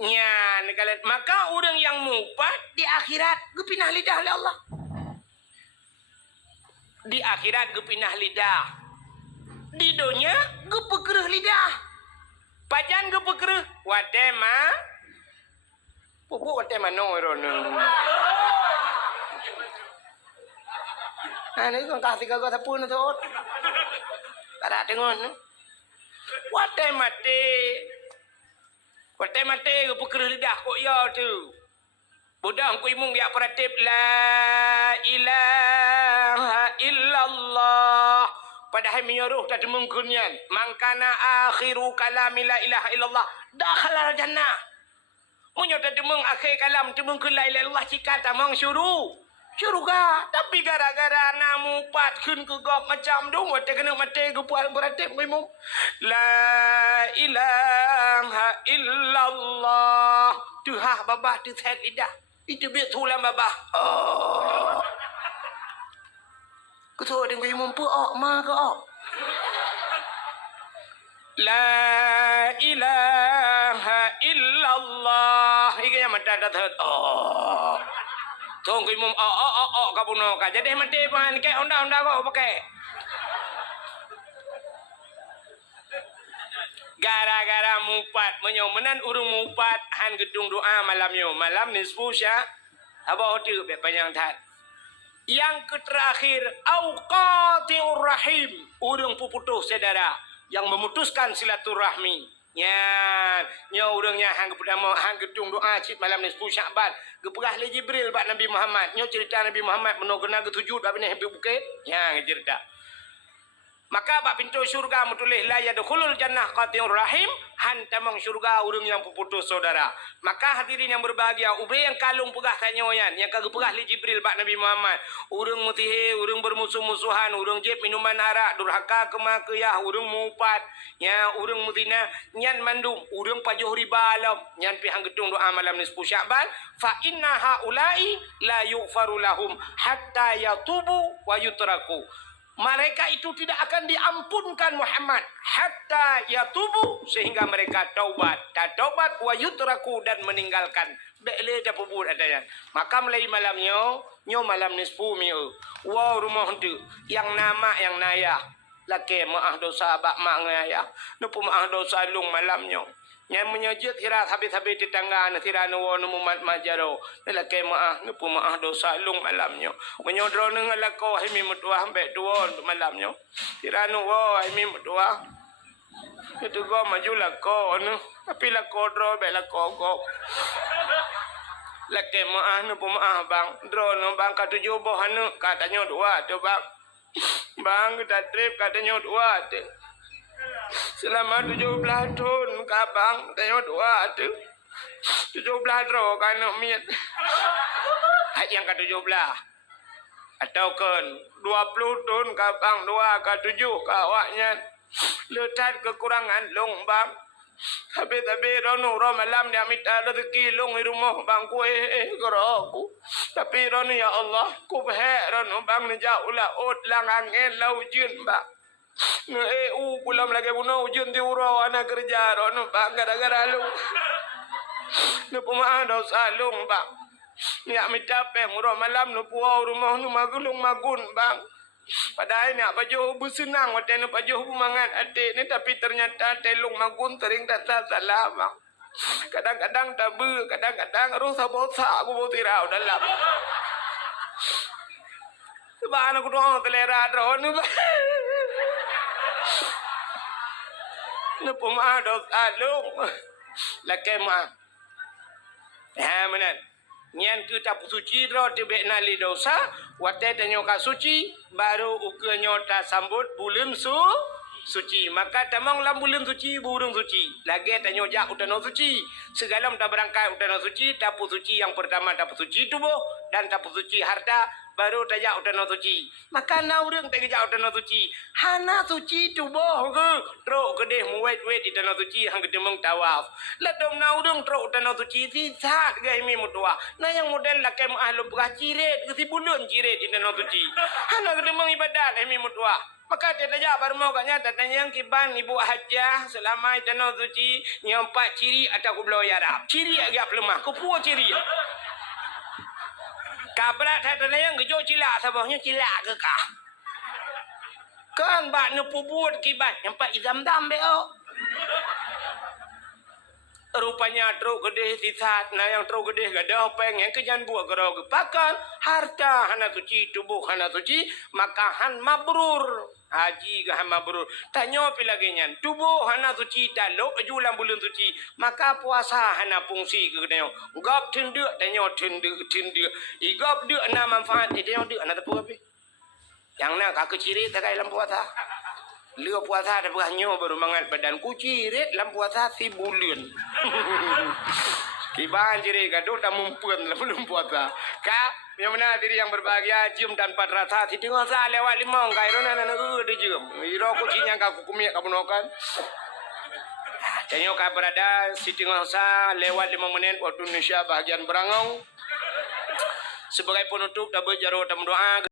nya negalat maka orang yang mupat di akhirat gepinah lidah oleh Allah di akhirat gepinah lidah di dunia gepekereh lidah pajan gepekereh watema pupuk watema no rono ani kang kasih kagak tapun tu kada dengon Wate mate gepekereh lidah kok ya tu budak ku imung dia peratip la ilaha illallah padahal menyuruh tak demungkunyan mangkana akhiru kalami la ilaha illallah dakhala jannah munyo tak demung akhir kalam demungkun la ilaha illallah cika tamang syurga tapi gara-gara namu pat kun ke gok macam dong wate kena mate ke puan beratip memang la ilaha illallah tu ha babah tu set lidah itu biar tulang babah oh ku tahu dengan memang pu ok ma ke ok la ilaha illallah iganya mata dah oh tunggu imam kabuno ka jadi mati pan ke onda kok pakai gara-gara mupat menyomenan urung mupat han gedung doa malam nisfu sya apa hotel be panjang tat yang terakhir auqatiur rahim urung puputus saudara yang memutuskan silaturahmi nya urangnya hang pertama hang gedung doa cip malam nisfu Syaban geperah le Jibril bak Nabi Muhammad nyo cerita Nabi Muhammad menogena ke tujuh bab ni hampir bukit yang cerita maka bak pintu syurga metulis la yadkhulul jannah qatiur rahim han tamang syurga urang yang puputus saudara maka hadirin yang berbahagia ubay yang kalung pegah tanyoyan yang kagak pegah li Jibril bak Nabi Muhammad urang mutihe urang bermusuh-musuhan urang jeb minuman arak durhaka kemakiyah urang mupat nya urang mutina nyan mandum urang pajuh riba alam nyan pihang gedung doa malam nisfu Syaban fa inna haula'i la yughfaru lahum hatta yatubu wa yutraku mereka itu tidak akan diampunkan Muhammad hatta yatubu sehingga mereka taubat wa yutraku dan meninggalkan bele ta pubur adanya maka mulai malamnya nyo malam nisfu miu wa rumah tu yang nama yang naya laki maah dosa bak mak ngaya nupu maah dosa lung malamnya yang menyejut hira habis-habis tetangga nasira no mumat majaro laki maah nupu maah dosa lung malamnya menyodro nang lako himi mutua ambek tuon malamnya hira no himi mutua itu go maju lako no tapi lako dro be lako go laki maah nupu maah bang dro no bang katujuh bohanu katanya dua tu bang kita trip katanya dua tu selama 17 tahun kabang katanya dua tu 17 roh kan miat yang ke-17 atau kan 20 tahun kabang dua ke-7 kawaknya letat kekurangan long bang tapi rono malam dia minta rezeki long di rumah bang kue aku tapi rono ya Allah ku bah rono bang ni jauh lah ot lang angin lau jun bang pulang lagi bunuh ujun di urau anak kerja rono bang gara-gara lu nu pemah dosa lung bang ni minta pe murah malam nu puau rumah nu magulung magun bang padahal ni baju bersenang waktu ni baju mangan adik ni tapi ternyata telung magun tering datang salah bang kadang-kadang tabu kadang-kadang rusa bosa aku mau tirau dalam sebab aku doang telera drone ni pemah dosa lung laki mah menan nyan kita suci ro tibek nali dosa wate tanyo ka suci baru ukenyo ta sambut bulan suci. Maka tamang lam bulan suci burung suci. Lagi tanya jak utano suci. Segala tak berangkai utano suci. Tapu suci yang pertama tapu suci tubuh dan tapu suci harta. Baru tajak utano suci. Maka na urang tak tajak utano suci. Hana suci tubuh ke. Truk kedih muwet-wet di tanah suci hang kedemeng tawaf. Ladom na urang truk utano suci sisat gahimi mutua. Na yang model lakem ahlu berah ciret ke si bulun ciret di tanah suci. Hana kedemeng ibadat gahimi mutua. Maka dia tajak baru mau katnya tanya yang kiban ibu hajah selama di tanah suci nyampak ciri atau kublau yarab. Ciri agak lemah. Kupu ciri. Kabrat hata na yang gejo cilak sabahnya cilak ke kah? Kan bak nepu buat kibat nampak izam dam beo. Rupanya truk gede sisat na yang truk gede gadah pengen kejan buat gerog pakan harta hana suci tubuh hana suci maka han mabrur haji gah mabrur tanyo pilagenyan tubuh hana suci talok julan bulan suci maka puasa hana fungsi ke kedanyo gap tendek tanyo tendek igap dek na manfaat tanyo dek ana tepu api yang nak aku ciri tak dalam puasa. Leo puasa ada beranyo baru mangat badan ku cirit dalam puasa si bulan. Kiban ciri gaduh tak mumpun lah belum puasa. Kak, yang mana diri yang berbahagia cium tanpa rasa si tengok sah lewat limong kairo nana dia cium. Iro ku cinya kak kumiak kamu nokan. Tanya kak berada si tengok sah lewat 5 menit waktu Indonesia bahagian berangau. Sebagai penutup tak berjaro tak berdoa.